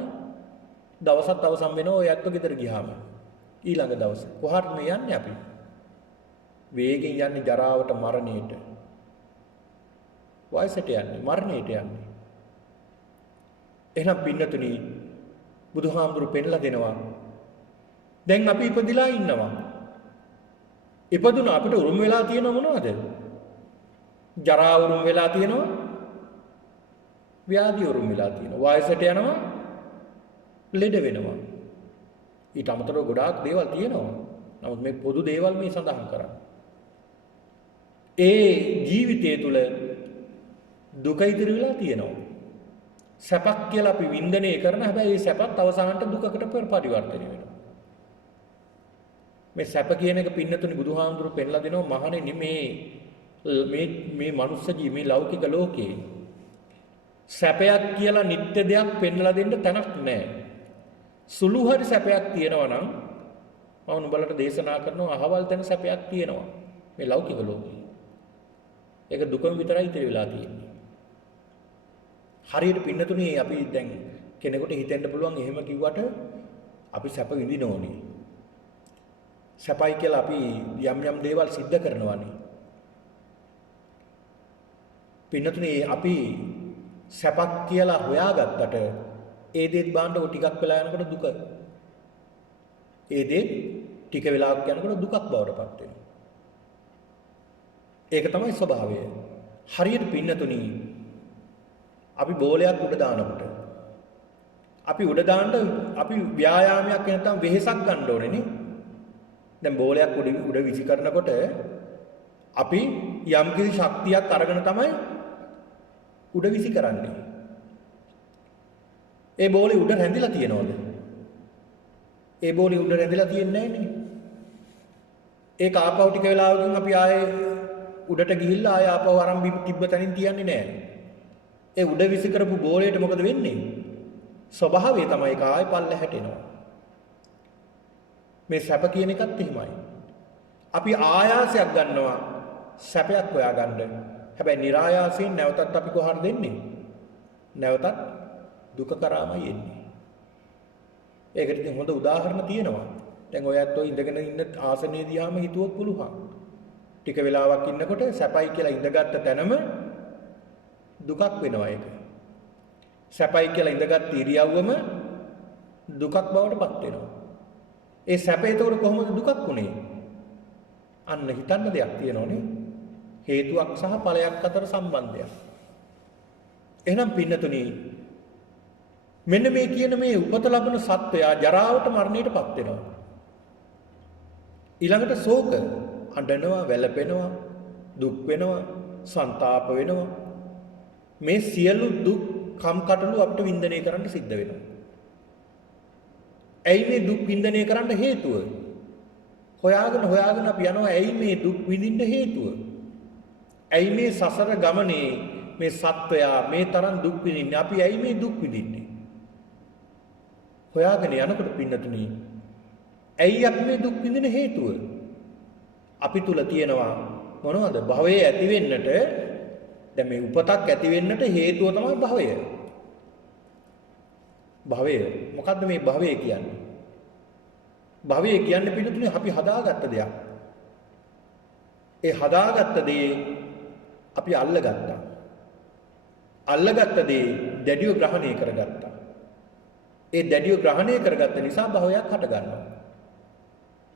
දවසත් අවසන් වෙනවා. ඔය ඇත්ත ගෙදර ගියාම. ඊළඟ දවස කොහාටද මේ යන්නේ අපි? වේගෙන් යන්නේ ජරාවට මරණයට. වයසට යන්නේ මරණයට යන්නේ. එහෙනම් පින්නතුනි බුදුහාමුදුරු පෙන්ලා දෙනවා. දැන් අපි ඉපදිලා ඉන්නවා. ඉපදුන අපිට උරුම වෙලා තියෙනව මොනවද? ජරා උරුම වෙලා තියෙනවා. ව්‍යාධි උරුම වෙලා තියෙනවා. වයසට යනවා. ලෙඩ වෙනවා. ඊට අමතරව ගොඩාක් දේවල් තියෙනවා. නමුත් මේ පොදු දේවල් මේ සඳහන් කරන්නේ. ඒ ජීවිතය තුළ දුක ඉදිරි වෙලා තියෙනවා. සැපක් කියලා අපි වින්දනය කරන හැබැයි ඒ සැපත් අවසානට දුකකට පරිවර්තනය වෙනවා. මේ සැප කියන එක පින්නතුනි බුදුහාමුදුරු පෙන්ලා දෙනවා මහණෙනි මේ මනුස්ස මේ ලෞකික ලෝකේ සැපයක් කියලා නිත්‍ය දෙයක් පෙන්ලා දෙන්න තැනක් නැහැ. සුළු හරි සැපයක් තියෙනවා නම් මම නුඹලට දේශනා කරනවා අහවල් තැන සැපයක් තියෙනවා මේ ලෞකික ලෝකේ. ඒක දුකම විතරයි ඉතිරි වෙලා තියෙන්නේ. හරියට පින්නතුනේ අපි දැන් කෙනෙකුට හිතෙන්න පුළුවන් එහෙම කිව්වට අපි සැප විඳින ඕනේ. සැපයි කියලා අපි යම් දේවල් සිද්ධ කරනවානේ. පින්නතුනේ අපි සැපක් කියලා හොයාගත්තට ඒ දේත් බාන්න ඔය ටිකක් වෙලා යනකොට දුක. ඒ දේත් ටික වෙලාවක් යනකොට දුකක් බවට පත් වෙනවා. ඒක තමයි ස්වභාවය. හරියට පින්නතුනි අපි බෝලයක් උඩ දානකොට අපි උඩ දාන්න අපි ව්‍යායාමයක් නැත්නම් වෙහෙසක් ගන්න ඕනේ නේ. දැන් බෝලයක් උඩ විසි කරනකොට අපි යම්කිසි ශක්තියක් අරගෙන තමයි උඩ විසි කරන්නේ. ඒ බෝලේ උඩ රැඳිලා තියනවද? ඒ බෝලේ උඩ රැඳිලා තියන්නේ නැහැ නේ. ඒක ආපහු ටික වෙලාවකින් අපි ආයේ උඩට ගිහිල්ලා ආයේ ආපහු අරන් තිබ්බ තැනින් තියන්නේ නැහැ. ඒ උඩ විසි කරපු බෝලයට මොකද වෙන්නේ? ස්වභාවය තමයි ඒක ආයෙ පල්ලෙහාට එනවා. මේ සැප කියන එකත් එහෙමයි. අපි ආයාසයක් ගන්නවා සැපයක් හොයාගන්න. හැබැයි નિરાයාසයෙන් නැවතත් අපි කොහරද දෙන්නේ? නැවතත් දුක කරාමයි එන්නේ. ඒකට ඉතින් හොඳ උදාහරණ තියෙනවා. දැන් ඔයත් ඔය ඉඳගෙන ඉන්න ආසනයේ දිහාම හිතුවොත් පුළුවන්. ටික වෙලාවක් ඉන්නකොට සැපයි කියලා ඉඳගත්ත තැනම දුකක් වෙනවා ඒක. සැපයි කියලා ඉඳගත් ඉරියව්වම දුකක් බවට පත් වෙනවා. ඒ සැපේ ඒතකොට කොහොමද දුකක් උනේ? අන්න හිතන්න දෙයක් තියෙනවනේ. හේතුවක් සහ ඵලයක් අතර සම්බන්ධයක්. එහෙනම් පින්නතුනි මෙන්න මේ කියන මේ උපත ලබන සත්වයා ජරාවට මරණයටපත් වෙනවා. ඊළඟට ශෝක අඬනවා, වැළපෙනවා, දුක් වෙනවා, සංతాප වෙනවා. මේ සියලු දුක් කම්කටොළු අපිට වින්දනය කරන්න සිද්ධ වෙනවා. ඇයි මේ දුක් වින්දනය කරන්න හේතුව? හොයාගෙන අපි යනවා ඇයි මේ දුක් විඳින්න හේතුව? ඇයි මේ සසර ගමනේ මේ සත්වයා මේ තරම් දුක් විඳින්නේ? අපි ඇයි මේ දුක් විඳින්නේ? හොයාගෙන යනකොට පින්නතුනි ඇයි අපි මේ දුක් විඳින හේතුව? අපි තුල තියෙනවා මොනවද? භවයේ ඇති වෙන්නට දැන් මේ උපතක් ඇති වෙන්නට හේතුව තමයි භවය. භවය මොකද්ද මේ භවය කියන්නේ? භවය කියන්නේ පිටුතුනේ අපි හදාගත්ත දෙයක්. ඒ හදාගත්ත දේ අපි අල්ලගත්තා. අල්ලගත්ත දේ දැඩිව ග්‍රහණය කරගත්තා. ඒ දැඩිව ග්‍රහණය කරගත්ත නිසා භවයක් හට ගන්නවා.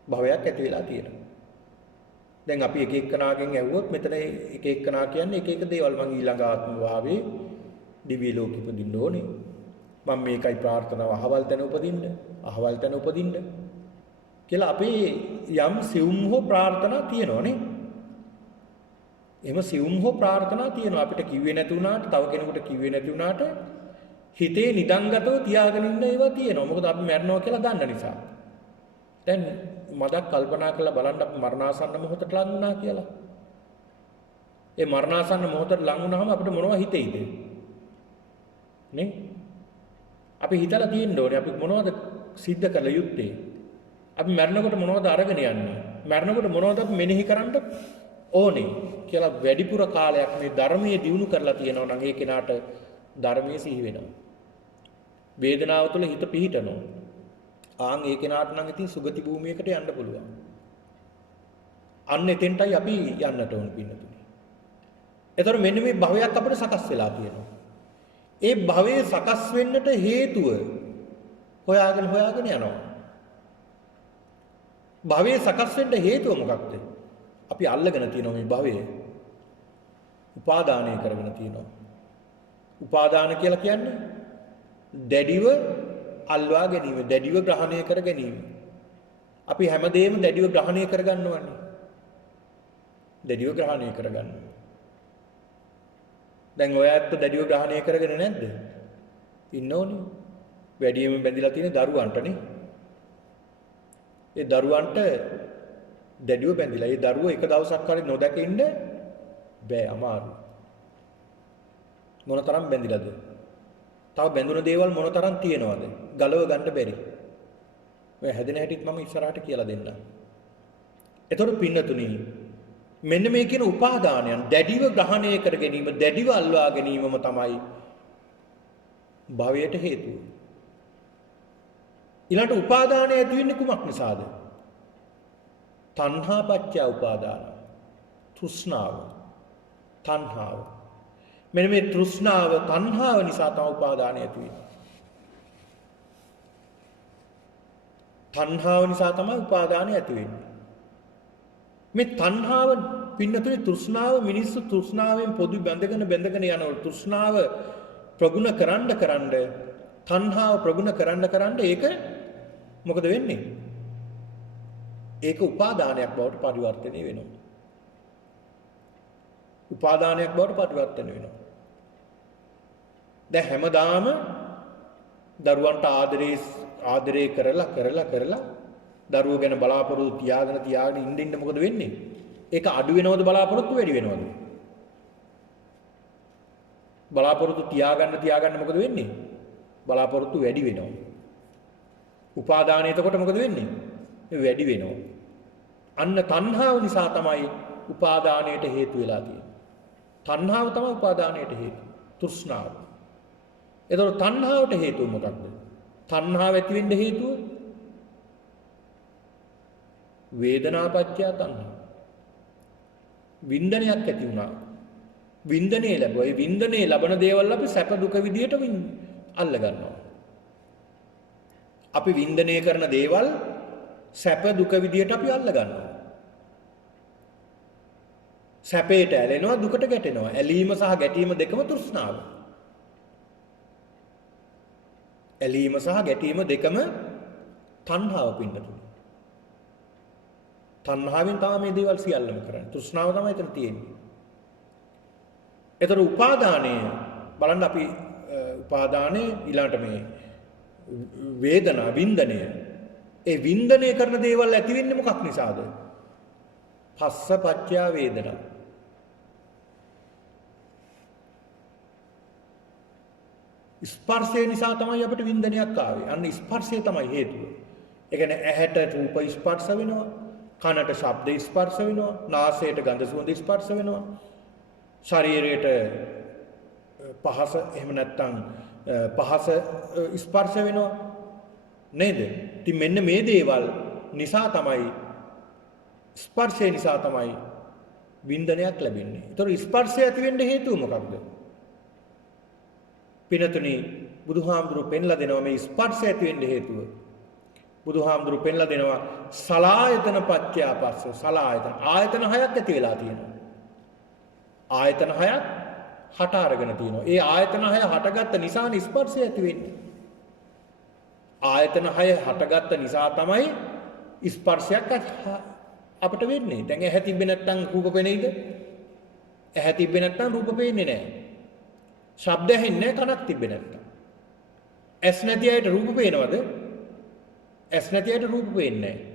භවයක් ඇති වෙලා තියෙනවා. දැන් අපි එක එක්කනාගෙන් ඇහුවොත් මෙතන එක එක්කනා කියන්නේ එක එක දේවල් මං ඊළඟ ආත්ම භාවයේ දිව්‍ය ලෝකෙ උපදින්න ඕනේ. මම මේකයි ප්‍රාර්ථනාව අහවල් තැන උපදින්න කියලා අපේ යම් සිවුම් හෝ ප්‍රාර්ථනා තියෙනවනේ. එහෙම සිවුම් හෝ ප්‍රාර්ථනා තියෙනවා. අපිට කිව්වේ නැති වුණාට, තව කෙනෙකුට කිව්වේ නැති වුණාට හිතේ නිදන්ගතව තියාගෙන ඉන්න ඒවා තියෙනවා. මොකද අපි මැරෙනවා කියලා දන්න නිසා. දැන් මදක් කල්පනා කරලා බලන්න අපි මරණාසන්න මොහොතට ලං වුණා කියලා. ඒ මරණාසන්න මොහොතට ලං වුණාම අපිට මොනවද හිතෙයිද? නේ? අපි හිතලා තියෙන්න ඕනේ අපි මොනවද සිද්ධ කළ යුත්තේ? අපි මරණකොට මොනවද අරගෙන යන්නේ? මරණකොට මොනවද අපි මෙනෙහි කරන්න ඕනේ කියලා වැඩිපුර කාලයක් මේ ධර්මයේ දියුණු කරලා තියෙනවා නම් ඒ කෙනාට ධර්මයේ සිහි වෙනවා. වේදනාව තුළ හිත පිහිටනවා. ආන් ඒ කෙනාට නම් ඉතින් සුගති භූමියකට යන්න පුළුවන්. අන්න එතෙන්ටයි අපි යන්නට ඕන පින්නතුනි. ඒතර මෙන්න මේ භවයක් අපිට සකස් වෙලා තියෙනවා. ඒ භවයේ සකස් වෙන්නට හේතුව හොයාගෙන යනවා. භවයේ සකස් වෙන්න හේතුව මොකක්ද? අපි අල්ලගෙන තියෙනවා මේ භවයේ. උපාදානය කරගෙන තියෙනවා. උපාදාන කියලා කියන්නේ දැඩිව අල්වා ගැනීම, දැඩිව ග්‍රහණය කර ගැනීම. අපි හැමදේම දැඩිව ග්‍රහණය කරගන්නවනේ. දැඩිව ග්‍රහණය කරගන්නවා. දැන් ඔය ඇත්ත දැඩිව ග්‍රහණය කරගෙන නැද්ද? ඉන්න ඕනේ. වැඩියෙන්ම බැඳිලා තියෙන දරුවන්ටනේ. ඒ දරුවන්ට දැඩිව බැඳිලා. ඒ දරුවෝ එක දවසක් හරි නොදැක ඉන්න බෑ, අමාරු. මොන තරම් බැඳිලාද? තව බැඳුන දේවල් මොන තරම් තියෙනවද? ගලව ගන්න බැරි. ඔය හැදෙන හැටිත් මම ඉස්සරහට කියලා දෙන්නම්. එතකොට පින්නතුනි මෙන්න මේ කියන උපාදානයන් දැඩිව ග්‍රහණය කර ගැනීම, දැඩිව අල්වා ගැනීමම තමයි භවයට හේතුව. ඊළඟට උපාදානය ඇති වෙන්නේ කුමක් නිසාද? තණ්හා පත්‍ය උපාදාන. තෘෂ්ණාව. තණ්හාව. මෙන්න මේ තෘෂ්ණාව, තණ්හාව නිසා තමයි උපාදානය ඇති වෙන්නේ. තණ්හාව නිසා තමයි උපාදානය ඇති වෙන්නේ. මේ තණ්හාව පින්නතුනේ තෘෂ්ණාව මිනිස්සු තෘෂ්ණාවෙන් පොදු බැඳගෙන යනකොට තෘෂ්ණාව ප්‍රගුණ කරන්න තණ්හාව ප්‍රගුණ කරන්න ඒක මොකද වෙන්නේ? ඒක උපාදානයක් බවට පරිවර්තනය වෙනවා. උපාදානයක් බවට පරිවර්තනය වෙනවා. දැන් හැමදාම දරුවන්ට ආදරේ කරලා දරුවෝ ගැන බලාපොරොත්තු තියාගෙන ඉන්න මොකද වෙන්නේ? ඒක අඩු වෙනවද බලාපොරොත්තු වැඩි වෙනවද? බලාපොරොත්තු තියාගන්න මොකද වෙන්නේ? බලාපොරොත්තු වැඩි වෙනවා. උපාදානය එතකොට මොකද වෙන්නේ? වැඩි වෙනවා. අන්න තණ්හාව නිසා තමයි උපාදානයට හේතු වෙලා තියෙන්නේ. තණ්හාව තමයි උපාදානයට හේතුව. තෘෂ්ණාව. එතකොට තණ්හාවට හේතුව මොකක්ද? තණ්හාව ඇති වෙන්න හේතුව වේදනාපච්චය තණ්හා. වින්දනයක් ඇති වුණා. වින්දනේ ලැබුවා. ඒ වින්දනේ ලබන දේවල් අපි සැප දුක විදියට අල්ල ගන්නවා. අපි වින්දනය කරන දේවල් සැප දුක විදියට අපි අල්ල ගන්නවා. සැපේට ඇලෙනවා දුකට ගැටෙනවා. ඇලීම සහ ගැටීම දෙකම තෘෂ්ණාව. ඇලීම සහ ගැටීම දෙකම තණ්හාව පින්නතුනි. තණ්හාවෙන් තමයි මේ දේවල් සියල්ලම කරන්නේ. තෘෂ්ණාව තමයි එතන තියෙන්නේ. ඒතර උපාදානය බලන්න අපි උපාදානයේ ඊළඟට මේ වේදනා වින්දනය. ඒ වින්දනය කරන දේවල් ඇති වෙන්නේ මොකක් නිසාද? පස්ස පච්චය වේදනා. ස්පර්ශය නිසා තමයි අපිට වින්දනයක් ආවේ. අන්න ස්පර්ශය තමයි හේතුව. ඒ කියන්නේ ඇහැට රූප ස්පර්ශ වෙනවා, කනට ශබ්ද ස්පර්ශ වෙනවා, නාසයට ගඳ සුවඳ ස්පර්ශ වෙනවා, ශරීරයට පහස එහෙම නැත්නම් පහස ස්පර්ශ වෙනවා නේද? ඉතින් මෙන්න මේ දේවල් නිසා තමයි ස්පර්ශය නිසා තමයි වින්දනයක් ලැබෙන්නේ. ඒතර ස්පර්ශය ඇති වෙන්න හේතුව මොකක්ද? පිනතුනි බුදුහාමුදුරු පෙන්ලා දෙනවා මේ ස්පර්ශය ඇති වෙන්න හේතුව. බුදුහාමුදුරු පෙන්ලා දෙනවා සලායතන පත්‍ය පස්ස සලායතන ආයතන හයක් ඇති වෙලා තියෙනවා. ආයතන හයක් හට අරගෙන තියෙනවා. ඒ ආයතන හය හටගත්ත නිසා ස්පර්ශය ඇති වෙන්නේ. ආයතන හය හටගත්ත නිසා තමයි ස්පර්ශයක් අපිට වෙන්නේ. දැන් ඇහැ තිබ්බේ නැත්නම් රූප පෙනෙයිද? ඇහැ තිබ්බේ නැත්නම් රූප පේන්නේ නැහැ. ශබ්ද ඇහෙන්නේ නැහැ කනක් තිබ්බේ නැත්නම්. ඇස් නැති අයට රූප පේනවද? ඇස් නැති අයට රූප පේන්නේ නැහැ.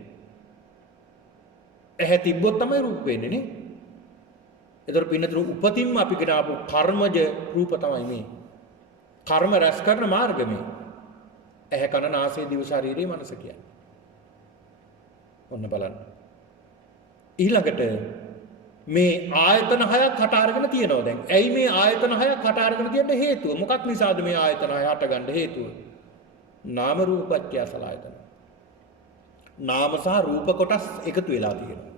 ඇහැ තිබ්බොත් තමයි රූප පේන්නේ නේ. ඒතර පින්නතර උපතින්ම අපි ගෙනාවු කර්මජ රූප තමයි මේ. කර්ම රැස් කරන මාර්ග මේ. ඇහැ කන නාසය දිව ශරීරය මනස කියන්නේ. ඔන්න බලන්න. ඊළඟට මේ ආයතන හයක් හට අරගෙන තියෙනවා දැන්. ඇයි මේ ආයතන හයක් හට අරගෙන තියෙන්න හේතුව? මොකක් නිසාද මේ ආයතන හය හට ගන්න හේතුව? නාම රූපච්ඡය සලආයතන. නාම සහ රූප කොටස් එකතු වෙලා තියෙනවා.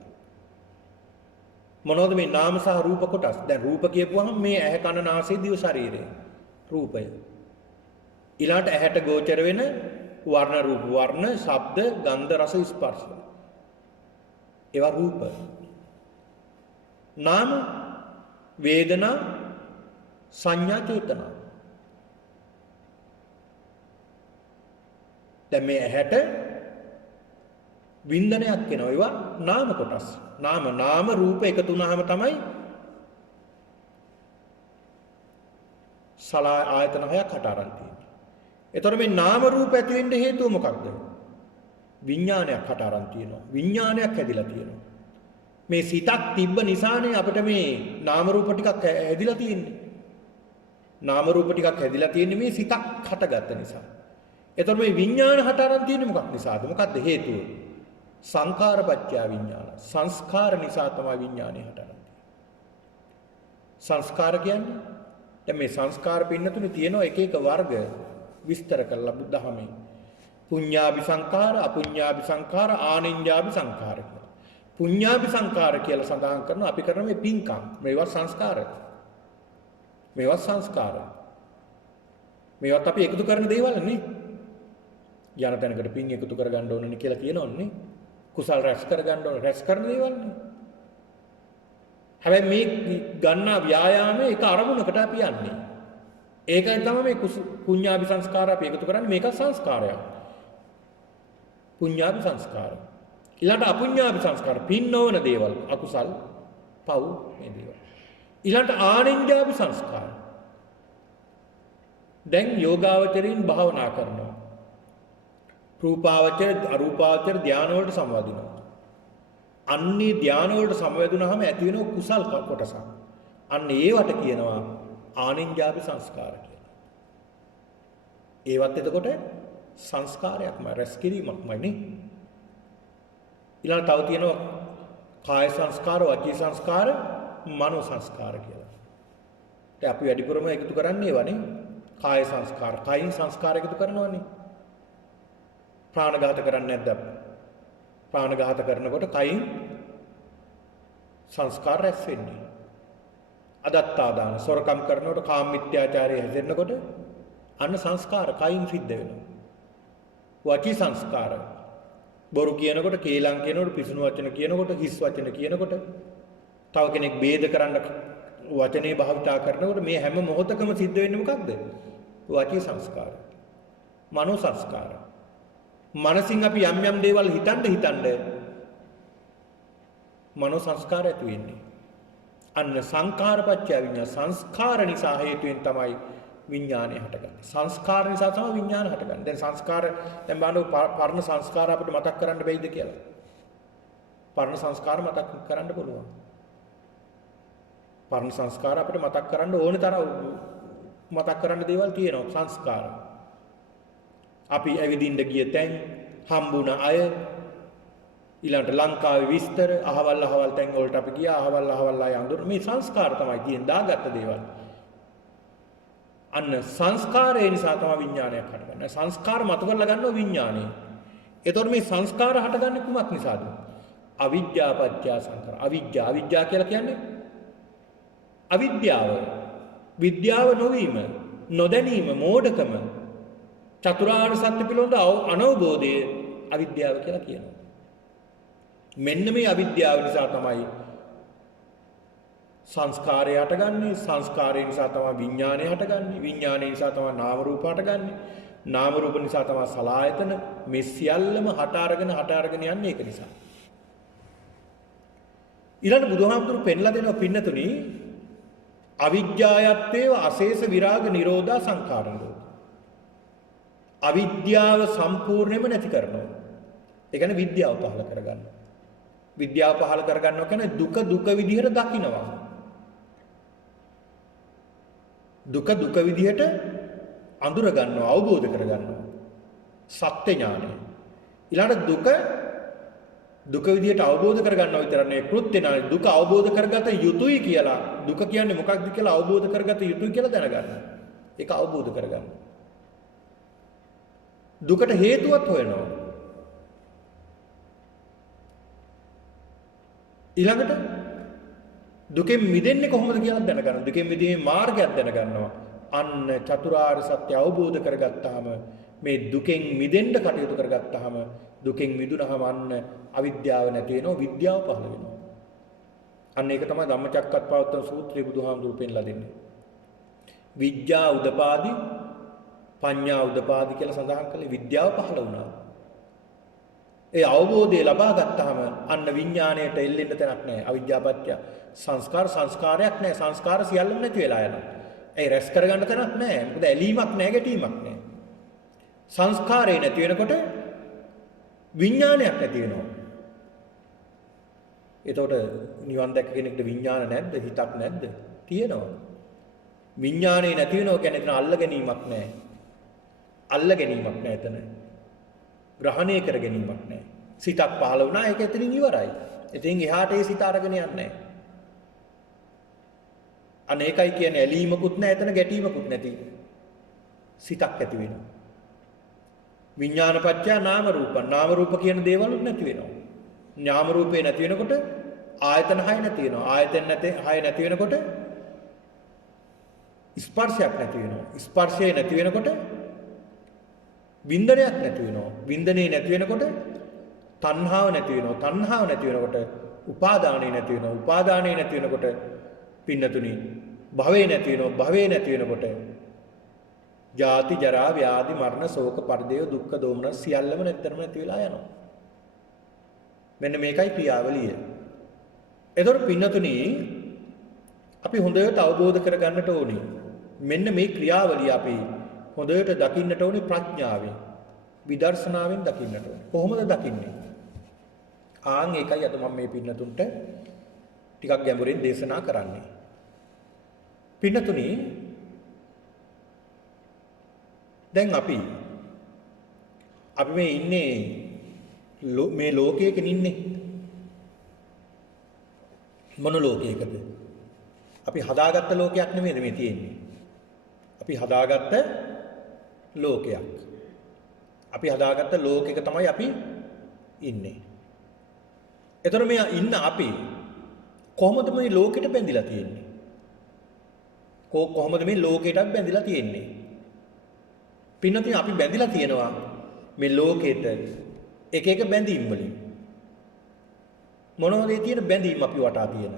මොනවද මේ නාම සහ රූප කොටස්? දැන් රූප කියපුවහම මේ ඇහැ කන නාසය දිව ශරීරය රූපය. ඊළාට ඇහැට ගෝචර වෙන වර්ණ රූප වර්ණ ශබ්ද ගන්ධ රස ස්පර්ශ ඒවා රූප. නාම වේදනා සංඥා චේතනා. දැන් මේ ඇහැට වින්දනයක් එනවා. ඒවා නාම කොටස්. නාම රූප එකතු වුණාම තමයි සලා ආයතන හයක් හට අරන් තියෙන්නේ. එතකොට මේ නාම රූප ඇති වෙන්න හේතුව මොකක්ද? විඥානයක් හට අරන් තියෙනවා. විඥානයක් හැදිලා තියෙනවා. මේ සිතක් තිබ්බ නිසානේ අපිට මේ නාම රූප ටිකක් හැදිලා තියෙන්නේ. නාම රූප ටිකක් හැදිලා තියෙන්නේ මේ සිතක් හටගත්ත නිසා. එතකොට මේ විඥාන හට අරන් තියෙන්නේ මොකක් නිසාද? මොකක්ද හේතුව? සංඛාරපච්චය විඥාන. සංස්කාර නිසා තමයි විඥානය හට අරන් තියෙන්නේ. සංස්කාර කියන්නේ දැන් මේ සංස්කාර පින්නතුනේ තියෙනවා එක එක වර්ග විස්තර කරලා බුද්ධහමේ. පුඤ්ඤාභි සංඛාර, අපුඤ්ඤාභි සංඛාර, ආනිඤ්ඤාභි සංඛාර කියලා. පුඤ්ඤාභි සංඛාර කියලා සඳහන් කරනවා අපි කරන මේ පින්කම්. මේවා සංස්කාර. මේවා සංස්කාර. මේවත් අපි එකතු කරන දේවල් නේ. යන තැනකට පින් එකතු කර ගන්න ඕනනේ කියලා කියනවනේ. කුසල් රැස් කර ගන්න ඕන රැස් කරන දේවල් නේ. හැබැයි මේ ගන්නා ව්‍යායාමයේ එක අරමුණකට අපි යන්නේ. ඒකයි තමයි මේ පුඤ්ඤාභි සංස්කාර අපි එකතු කරන්නේ. මේක සංස්කාරයක්. පුඤ්ඤාභි සංස්කාර. ඊළඟට අපුඤ්ඤාභි සංස්කාර පින් නොවන දේවල් අකුසල් පව් මේ දේවල්. ඊළඟට ආනිඤ්ඤාභි සංස්කාර. දැන් යෝගාවචරින් භාවනා කරනවා. රූපාවචර අරූපාවචර ධානය වලට සමවදිනවා. අන්නේ ධානය වලට සමවැදුනහම ඇති වෙන කුසල් කොටසක්. අන්න ඒවට කියනවා ආනිඤ්ඤාපි සංස්කාර කියලා. ඒවත් එතකොට සංස්කාරයක්මයි රැස් කිරීමක්මයි නේ. ඊළඟ තව තියෙනවා කාය සංස්කාර, වචී සංස්කාර, මනෝ සංස්කාර කියලා. දැන් අපි වැඩිපුරම එකතු කරන්නේ ඒවානේ. කාය සංස්කාර, කයින් සංස්කාර එකතු කරනවානේ. ප්‍රාණඝාත කරන්නේ නැද්ද? ප්‍රාණඝාත කරනකොට කයින් සංස්කාර රැස් වෙන්නේ. අදත්තාදාන, සොරකම් කරනකොට කාම මිත්‍යාචාරය හැදෙන්නකොට අන්න සංස්කාර කයින් සිද්ධ වෙනවා. වචී සංස්කාර, බොරු කියනකොට, කේලම් කියනකොට, පිසුණු වචන කියනකොට, හිස් වචන කියනකොට, තව කෙනෙක් ભેද කරන්න වචනේ භාවිතා කරනකොට මේ හැම මොහොතකම සිද්ධ වෙන්නේ මොකක්ද? වචී සංස්කාර. මනෝ සංස්කාර. මනසින් අපි යම් යම් දේවල් හිතන්න මනෝ සංස්කාර ඇති වෙන්නේ. අන්න සංඛාරපච්චය විඤ්ඤාණ. සංස්කාර නිසා හේතුවෙන් තමයි විඥානය හටගන්නේ. සංස්කාර නිසා තමයි විඥාන හටගන්නේ. දැන් සංස්කාර දැන් බලන්න පරණ සංස්කාර අපිට මතක් කරන්න බැයිද කියලා. පරණ සංස්කාර මතක් කරන්න පුළුවන්. පරණ සංස්කාර අපිට මතක් කරන්න ඕනේ තරම් මතක් කරන්න දේවල් තියෙනවා සංස්කාර. අපි ඇවිදින්න ගිය තැන්, හම්බුණ අය, ඊළඟට ලංකාවේ විස්තර, අහවල් තැන් වලට අපි ගියා, අහවල් අය අඳුර මේ සංස්කාර තමයි තියෙන දාගත්ත දේවල්. අන්න සංස්කාරය නිසා තමයි විඥානයක් හටගන්නේ. සංස්කාර මතු කරලා ගන්නවා විඥානය. ඒතකොට මේ සංස්කාර හටගන්නේ කුමක් නිසාද? අවිද්‍යාව පත්‍ය සංඛාර. අවිද්‍යාව කියලා කියන්නේ අවිද්‍යාව. විද්‍යාව නොවීම, නොදැනීම, මෝඩකම, චතුරාර්ය සත්‍ය පිළිබඳ අනවබෝධය අවිද්‍යාව කියලා කියනවා. මෙන්න මේ අවිද්‍යාව නිසා තමයි සංස්කාරය හටගන්නේ. සංස්කාරය නිසා තමයි විඥානය හටගන්නේ. විඥානය නිසා තමයි නාම රූප හටගන්නේ. නාම රූප නිසා තමයි සලආයතන. මේ සියල්ලම හට අරගෙන යන්නේ ඒක නිසා. ඊළඟ බුදුහාමුදුරු පෙන්ලා දෙනවා පින්නතුනි අවිද්‍යාවත්තේව අශේෂ විරාග නිරෝධා සංඛාරණෝ. අවිද්‍යාව සම්පූර්ණයෙන්ම නැති කරනවා. ඒ කියන්නේ විද්‍යාව පහළ කරගන්නවා. විද්‍යාව පහළ කරගන්නවා කියන්නේ දුක විදිහට දකිනවා. දුක විදිහට අඳුර ගන්නවා, අවබෝධ කර ගන්නවා. සත්‍ය ඥානය. ඊළඟ දුක විදිහට අවබෝධ කර ගන්නවා විතර නෙවෙයි කෘත්‍ය ඥානය. දුක අවබෝධ කරගත යුතුයි කියලා, දුක කියන්නේ මොකක්ද කියලා අවබෝධ කරගත යුතුයි කියලා දැනගන්න. ඒක අවබෝධ කරගන්න. දුකට හේතුවත් හොයනවා. ඊළඟට දුකෙන් මිදෙන්නේ කොහොමද කියලා දැනගන්න. දුකෙන් මිදීමේ මාර්ගයක් දැනගන්නවා. අන්න චතුරාර්ය සත්‍ය අවබෝධ කරගත්තාම මේ දුකෙන් මිදෙන්න කටයුතු කරගත්තාම දුකෙන් මිදුනහම අන්න අවිද්‍යාව නැති වෙනවා, විද්‍යාව පහළ වෙනවා. අන්න ඒක තමයි ධම්මචක්කප්පවත්තන සූත්‍රයේ බුදුහාමුදුරු පෙන්ලා දෙන්නේ. විද්‍යා උදපාදි, පඤ්ඤා උදපාදි කියලා සඳහන් කළේ විද්‍යාව පහළ වුණා. ඒ අවබෝධය ලබා ගත්තාම අන්න විඥාණයට එල්ලෙන්න තැනක් නැහැ. අවිද්‍යාපත්‍ය සංස්කාරයක් නැහැ. සංස්කාර සියල්ලම නැති වෙලා යනවා. ඒ රැස් කරගන්න තැනක් නැහැ. මොකද ඇලීමක් නැහැ, ගැටීමක් නැහැ. සංස්කාරේ නැති වෙනකොට විඥානයක් ඇති වෙනවා. එතකොට නිවන් දැක්ක කෙනෙක්ට විඥාන නැද්ද? හිතක් නැද්ද? තියෙනවා. විඥානේ නැති වෙනවා කියන්නේ එතන අල්ල ගැනීමක් නැහැ. අල්ල ගැනීමක් නැහැ එතන. ග්‍රහණය කර ගැනීමක් නැහැ. සිතක් පහළ වුණා ඒක එතනින් ඉවරයි. ඉතින් එහාට ඒ සිත අරගෙන යන්නේ නැහැ. අනේකයි කියන්නේ ඇලීමකුත් නැහැ එතන ගැටීමකුත් නැති සිතක් ඇති වෙනවා. විඥානපච්චය නාම රූප. නාම රූප කියන දේවල් නැති වෙනවා. නාම රූපේ නැති වෙනකොට ආයතන 6 නැති වෙනවා. ආයතන 6 නැති වෙනකොට ස්පර්ශයක් නැති වෙනවා. ස්පර්ශය නැති වෙනකොට වින්දනයක් නැති වෙනවා. වින්දනේ නැති වෙනකොට තණ්හාව නැති වෙනවා. තණ්හාව නැති වෙනකොට උපාදානෙ නැති වෙනවා. උපාදානෙ නැති වෙනකොට පින්නතුනි භවේ නැති වෙනවා. භවේ නැති වෙනකොට ජාති ජරා ව්‍යාධි මරණ ශෝක පරිදේව දුක්ඛ දෝමන සියල්ලම නැත්තරම නැති වෙලා යනවා. මෙන්න මේකයි ක්‍රියාවලිය. එතකොට පින්නතුනි අපි හොඳට අවබෝධ කරගන්නට ඕනේ. මෙන්න මේ ක්‍රියාවලිය අපි හොඳට දකින්නට ඕනේ ප්‍රඥාවෙන්, විදර්ශනාවෙන් දකින්නට ඕනේ. කොහොමද දකින්නේ? ආන් ඒකයි අද මම මේ පින්නතුන්ට ටිකක් ගැඹුරින් දේශනා කරන්නේ. පින්නතුනි දැන් අපි මේ ඉන්නේ මේ ලෝකයක ඉන්නේ. මොන ලෝකයකද? අපි හදාගත්ත ලෝකයක් නෙමෙයි මේ තියෙන්නේ. අපි හදාගත්ත ලෝකයක්. අපි හදාගත්ත ලෝකයක තමයි අපි ඉන්නේ. ඒතර මේ ඉන්න අපි කොහොමද මේ ලෝකෙට බැඳිලා තියෙන්නේ? කොහොමද මේ ලෝකෙටත් බැඳිලා තියෙන්නේ? පින්නතින් අපි බැඳිලා තියෙනවා මේ ලෝකෙට එක එක බැඳීම් වලින්. මොනවද ඒ තියෙන බැඳීම් අපි වටා තියෙන?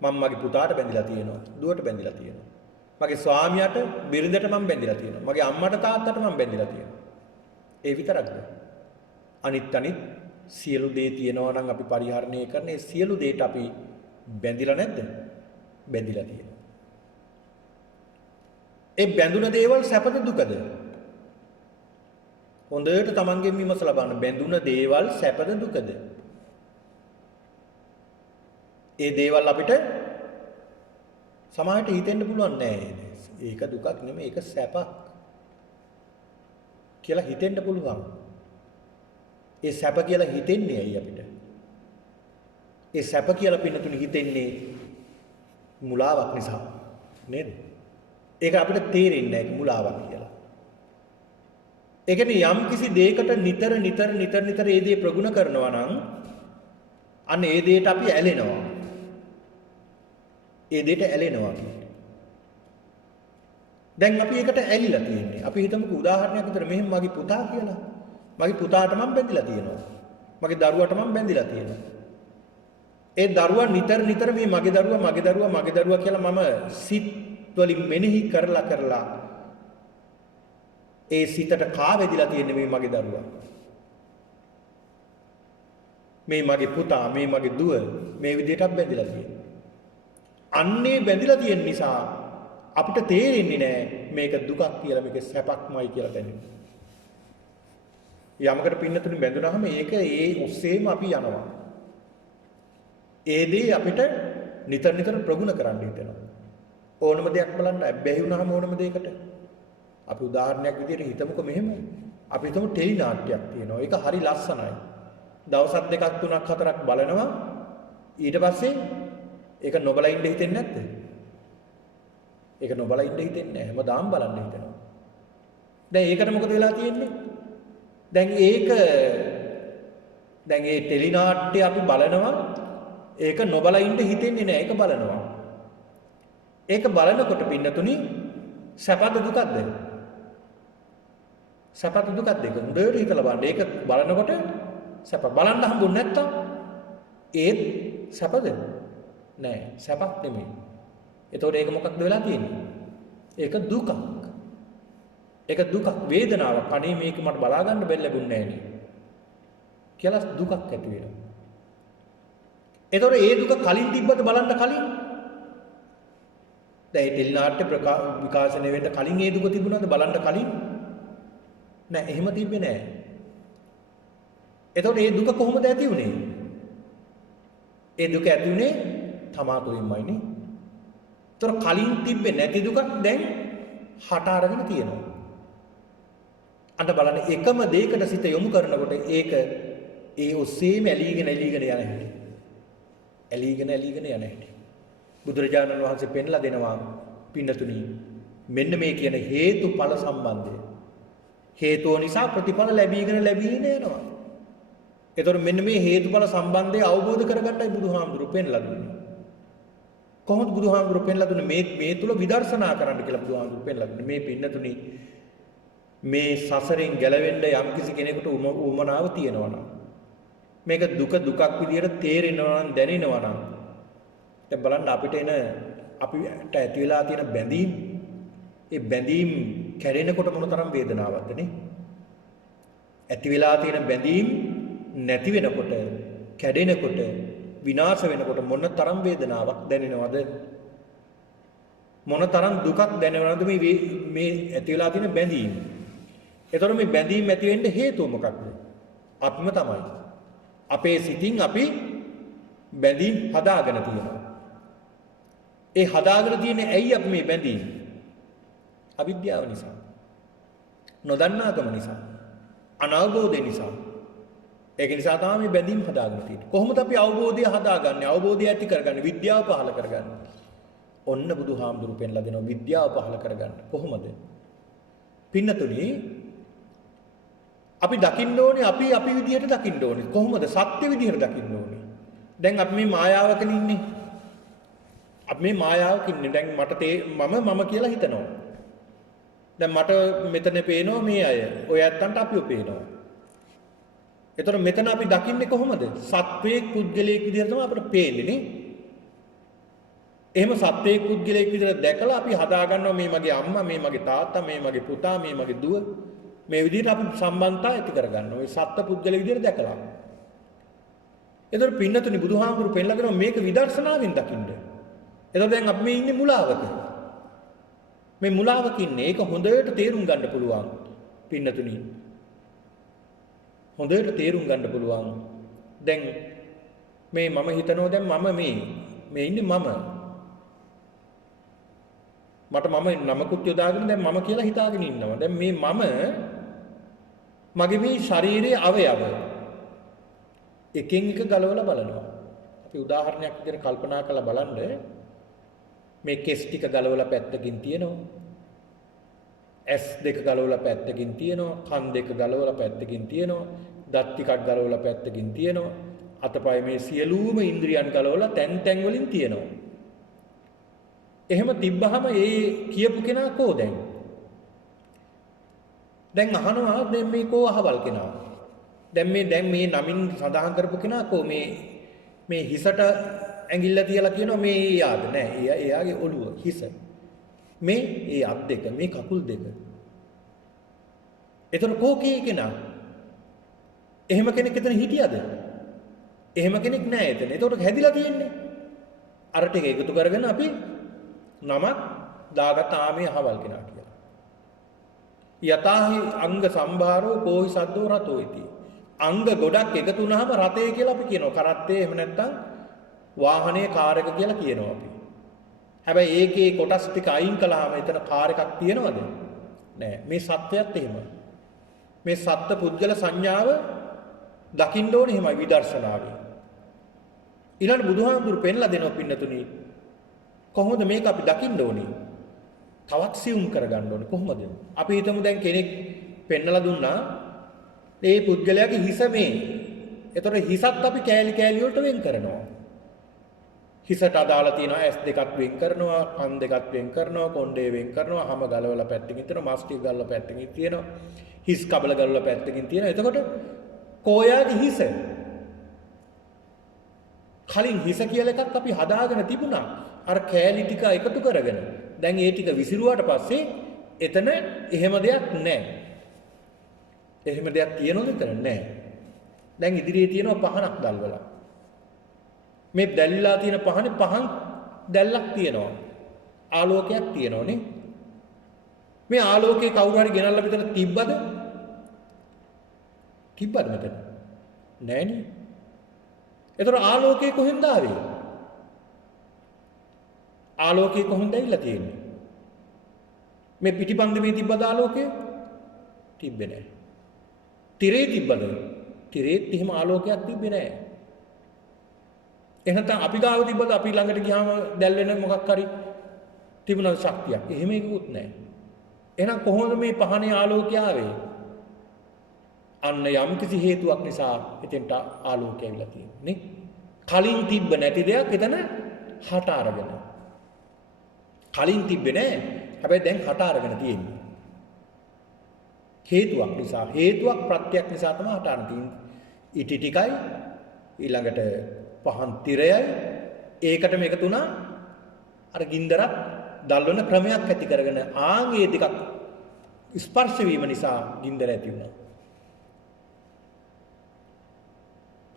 මම මගේ පුතාට බැඳිලා තියෙනවා, දුවට බැඳිලා තියෙනවා. මගේ ස්වාමියාට, බිරිඳට මම බැඳිලා තියෙනවා. මගේ අම්මට තාත්තට මම බැඳිලා තියෙනවා. ඒ විතරක්ද? අනිත් සියලු දේ තියෙනවා නම් අපි පරිහරණය කරන ඒ සියලු දේට අපි බැඳිලා නැද්ද? බැඳිලා තියෙනවා. ඒ බැඳුන දේවල් සැපද දුකද? හොඳට තමන්ගෙන් විමසලා බලන්න. බැඳුන දේවල් සැපද දුකද? ඒ දේවල් අපිට සමාහයට හිතෙන්න පුළුවන් නෑ. ඒක දුකක් නෙමෙයි, ඒක සැපක් කියලා හිතෙන්න පුළුවන්. ඒ සැප කියලා හිතෙන්නේ ඇයි අපිට? ඒ සැප කියලා පින්නතුනි හිතෙන්නේ මුලාවක් නිසා නේද? ඒක අපිට තේරෙන්නේ නැහැ මුලාවක් කියලා. ඒ කියන්නේ යම් කිසි දෙයකට නිතර ඒ දේ ප්‍රගුණ කරනවා නම් අන්න ඒ දෙයට අපි ඇලෙනවා. ඒ දෙයට ඇලෙනවා කියන්නේ. දැන් අපි ඒකට ඇලිලා තියෙන්නේ. අපි හිතමුකෝ උදාහරණයක් විතර මෙහෙම මගේ පුතා කියලා. මගේ පුතාට මම බැඳිලා තියෙනවා. මගේ දරුවාට මම බැඳිලා තියෙනවා. ඒ දරුවා නිතර මේ මගේ දරුවා කියලා මම සිත් වලින් මෙනෙහි කරලා ඒ සිතට කාවැදිලා තියෙන්නේ මේ මගේ දරුවා. මේ මගේ පුතා, මේ මගේ දුව මේ විදිහටත් බැඳිලා තියෙනවා. අන්නේ බැඳිලා තියෙන නිසා අපිට තේරෙන්නේ නැහැ මේක දුකක් කියලා, මේක සැපක්මයි කියලා දැනෙන්නේ. යමකට පින්නතුනි බැඳුනහම ඒක ඒ ඔස්සේම අපි යනවා. ඒ දේ අපිට නිතර ප්‍රගුණ කරන්න හිතෙනවා. ඕනම දෙයක් බලන්න බැහැ වුණාම ඕනම දෙයකට අපි උදාහරණයක් විදිහට හිතමුකෝ මෙහෙම. අපි හිතමු ටෙලි නාට්‍යයක් තියෙනවා. ඒක හරි ලස්සනයි. දවසක් දෙකක් තුනක් හතරක් බලනවා. ඊට පස්සේ ඒක නොබලා ඉන්න හිතෙන්නේ නැද්ද? ඒක නොබලා ඉන්න හිතෙන්නේ නැහැ. හැමදාම බලන්න හිතෙනවා. දැන් ඒකට මොකද වෙලා තියෙන්නේ? දැන් ඒ ටෙලි නාට්‍ය අපි බලනවා. ඒක නොබලා ඉන්න හිතෙන්නේ නැහැ. ඒක බලනවා. ඒක බලනකොට පින්නතුනි සැපද දුකද? සැපද දුකද? ඒක හොඳට හිතලා බලන්න. ඒක බලනකොට සැප බලන්න හම්බුනේ නැත්තම් ඒත් සැපද? නෑ, සැපක් නෙමෙයි. එතකොට ඒක මොකක්ද වෙලා තියෙන්නේ? ඒක දුකක්. ඒක දුකක්, වේදනාවක්. අනේ මේක මට බලා ගන්න බැරි ලැබුණේ නෑනේ කියලා දුකක් ඇති වෙනවා. එතකොට ඒ දුක කලින් තිබ්බද බලන්න කලින්? දැන් ඒ ටෙලි නාට්‍ය විකාශනය වෙන්න කලින් ඒ දුක තිබුණාද බලන්න කලින්? නෑ, එහෙම තිබ්බේ නෑ. එතකොට ඒ දුක කොහොමද ඇති වුනේ? ඒ දුක ඇති වුනේ තමා තුළින්මයි නේ. ඒතර කලින් තිබ්බේ නැති දුකක් දැන් හට අරගෙන තියෙනවා. අන්න බලන්න එකම දෙයකට සිත යොමු කරනකොට ඒක ඒ ඔස්සේම ඇලීගෙන යන හැටි. ඇලීගෙන යන හැටි. බුදුරජාණන් වහන්සේ පෙන්ලා දෙනවා පින්නතුනි මෙන්න මේ කියන හේතුඵල සම්බන්ධය. හේතුව නිසා ප්‍රතිඵල ලැබීගෙන යනවා. එතකොට මෙන්න මේ හේතුඵල සම්බන්ධය අවබෝධ කරගන්නයි බුදුහාමුදුරුවෝ පෙන්ලා දුන්නේ. කොහොමද බුදුහාමුදුරුවෝ පෙන්ලා දුන්නේ මේ තුල විදර්ශනා කරන්න කියලා බුදුහාමුදුරුවෝ පෙන්ලා දුන්නේ. මේ පින්නතුනි මේ සසරෙන් ගැලවෙන්න යම්කිසි කෙනෙකුට උවමනාව තියෙනවා නම් මේක දුකක් විදියට තේරෙනවා නම් දැනෙනවා නම් දැන් බලන්න අපිට අපිට ඇති වෙලා තියෙන බැඳීම්, ඒ බැඳීම් කැඩෙනකොට මොන තරම් වේදනාවක්ද නේ? ඇති වෙලා තියෙන බැඳීම් නැති වෙනකොට, කැඩෙනකොට, විනාශ වෙනකොට මොන තරම් වේදනාවක් දැනෙනවද? මොන තරම් දුකක් දැනෙනවද මේ ඇති වෙලා තියෙන බැඳීම්? ඒතර මේ බැඳීම් ඇති වෙන්න හේතුව මොකක්ද? අපිම තමයි. අපේ සිතින් අපි බැඳීම් හදාගෙන තියෙනවා. ඒ හදාගෙන තියෙන්නේ ඇයි අපි මේ බැඳීම්? අවිද්‍යාව නිසා. නොදන්නාකම නිසා. අනවබෝධය නිසා. ඒක නිසා තමයි මේ බැඳීම් හදාගෙන තියෙන්නේ. කොහොමද අපි අවබෝධය හදාගන්නේ? අවබෝධය ඇති කරගන්නේ, විද්‍යාව පහළ කරගන්නේ. ඔන්න බුදුහාමුදුරු පෙන්ලා දෙනවා විද්‍යාව පහළ කරගන්න. කොහොමද? පින්නතුනි අපි දකින්න ඕනේ අපි විදිහට දකින්න ඕනේ. කොහොමද? සත්‍ය විදිහට දකින්න ඕනේ. දැන් අපි මේ මායාවක ඉන්නේ. අපි මේ මායාවක ඉන්නේ. දැන් මට මම කියලා හිතනවා. දැන් මට මෙතන පේනවා මේ අය. ඔය ඇත්තන්ට අපිව පේනවා. එතකොට මෙතන අපි දකින්නේ කොහොමද? සත්වයේ පුද්ගලයෙක් විදිහට තමයි අපිට පේන්නේ නේ. එහෙම සත්වයේ පුද්ගලයෙක් විදිහට දැකලා අපි හදා ගන්නවා මේ මගේ අම්මා, මේ මගේ තාත්තා, මේ මගේ පුතා, මේ මගේ දුව. මේ විදිහට අපි සම්බන්ධතා ඇති කරගන්නවා. ওই සත්ත්ව පුද්ගලයෙක් විදිහට දැකලා. එතකොට පින්නතුනි බුදුහාමුදුරු පෙන්නලා දෙනවා මේක විදර්ශනාවෙන් දකින්න. එතකොට දැන් අපි මේ ඉන්නේ මුලාවක. මේ මුලාවක ඉන්නේ. ඒක හොඳට තේරුම් ගන්න පුළුවන්. පින්නතුනි. හොඳට තේරුම් ගන්න පුළුවන්. දැන් මේ මම හිතනවා දැන් මම මේ ඉන්නේ මම. මට නමකුත් යොදාගෙන දැන් මම කියලා හිතාගෙන ඉන්නවා. දැන් මේ මගේ මේ ශරීරයේ අවයව එකින් එක ගලවලා බලනවා. අපි උදාහරණයක් විදිහට කල්පනා කරලා බලන්න මේ කෙස් ටික ගලවලා පැත්තකින් තියෙනවා. ඇස් දෙක ගලවලා පැත්තකින් තියෙනවා. කන් දෙක ගලවලා පැත්තකින් තියෙනවා. දත් ටිකක් ගලවලා පැත්තකින් තියෙනවා. අතපය මේ සියලුම ඉන්ද්‍රියන් ගලවලා තැන් වලින් තියෙනවා. එහෙම තිබ්බහම ඒ කියපු කෙනා කෝ දැන්? දැන් අහනවා දැන් මේ කෝ අහවල් කෙනා. දැන් මේ නමින් සඳහන් කරපු කෙනා කෝ මේ හිසට ඇඟිල්ල තියලා කියනවා මේ යාද නෑ. එයාගේ ඔළුව හිස. මේ ඒ අත් දෙක මේ කකුල් දෙක. එතන කෝ කී කෙනා? එහෙම කෙනෙක් එතන හිටියද? එහෙම කෙනෙක් නෑ එතන. ඒකට හැදිලා තියෙන්නේ. අර ටික එකතු කරගෙන අපි නමක් දාගත් ආමේ අහවල් කෙනා කියලා. යතාහි අංග සම්භාරෝ කෝහි සද්දෝ රතෝ ඉති. අංග ගොඩක් එකතු වුනහම රතේ කියලා අපි කියනවා. කරත්තේ එහෙම නැත්නම් වාහනේ කාර් එක කියලා කියනවා අපි. හැබැයි ඒකේ කොටස් ටික අයින් කළාම එතන කාර් එකක් තියෙනවද? නෑ. මේ සත්‍යයත් එහෙමයි. මේ සත්ත්ව පුද්ගල සංඥාව දකින්න ඕනේ එහෙමයි විදර්ශනාවේ. ඊළඟ බුදුහාමුදුරු පෙන්ලා දෙනවා පින්නතුනි. කොහොමද මේක අපි දකින්න ඕනේ? තවත් සියුම් කරගන්න ඕනේ. කොහොමද? අපි හිතමු දැන් කෙනෙක් පෙන්නලා දුන්නා මේ පුද්ගලයාගේ හිස මේ. ඒතර හිසත් අපි කෑලි වලට වෙන් කරනවා. හිසට අදාළ තියෙන ඇස් දෙකක් වෙන් කරනවා, කන් දෙකක් වෙන් කරනවා, කොණ්ඩේ වෙන් කරනවා, හම ගලවලා පැත්තකින් තියෙනවා, මස් ටික ගලවලා පැත්තකින් තියෙනවා, හිස් කබල ගලවලා පැත්තකින් තියෙනවා. එතකොට කොයාගේ හිස? කලින් හිස කියලා එකක් අපි හදාගෙන තිබුණා. අර කෑලි ටික එකතු කරගෙන. දැන් ඒ ටික විසිරුවාට පස්සේ එතන එහෙම දෙයක් නැහැ. එහෙම දෙයක් තියෙනවද එතන? නැහැ. දැන් ඉදිරියේ තියෙනවා පහනක් දැල්වලා. මේ දැල්ලා තියෙන පහනේ පහන් දැල්ලක් තියෙනවා. ආලෝකයක් තියෙනවනේ. මේ ආලෝකේ කවුරු හරි ගෙනල්ලා මෙතන තිබ්බද? තිබ්බද මෙතන? නෑනේ. ඒතර ආලෝකේ කොහෙන්ද ආවේ? ආලෝකේ කොහෙන්ද ඇවිල්ලා තියෙන්නේ? මේ පිටිපන්දමේ තිබ්බද ආලෝකය? තිබ්බේ නෑ. තිරේ තිබ්බද? තිරේත් එහෙම ආලෝකයක් තිබ්බේ නෑ. එහෙනම් අපි ගාව තිබ්බද අපි ළඟට ගියාම දැල් වෙන මොකක් හරි තිබුණා ශක්තියක්. එහෙම එකකුත් නැහැ. එහෙනම් කොහොමද මේ පහනේ ආලෝකය ආවේ? අන්න යම් කිසි හේතුවක් නිසා එතෙන්ට ආලෝකය ඇවිල්ලා තියෙන්නේ නේ. කලින් තිබ්බ නැති දෙයක් එතන හට අරගෙන. කලින් තිබ්බේ නැහැ. හැබැයි දැන් හට අරගෙන තියෙන්නේ. හේතුවක් නිසා, හේතුවක් ප්‍රත්‍යක් නිසා තමයි හට අරන් තියෙන්නේ. ඉටි ටිකයි ඊළඟට පහන් තිරයයි ඒකටම එකතු වුණා අර ගින්දරත් දල්වන ක්‍රමයක් ඇති කරගෙන ආන්ගේ දෙකක් ස්පර්ශ වීම නිසා ගින්දර ඇති වුණා.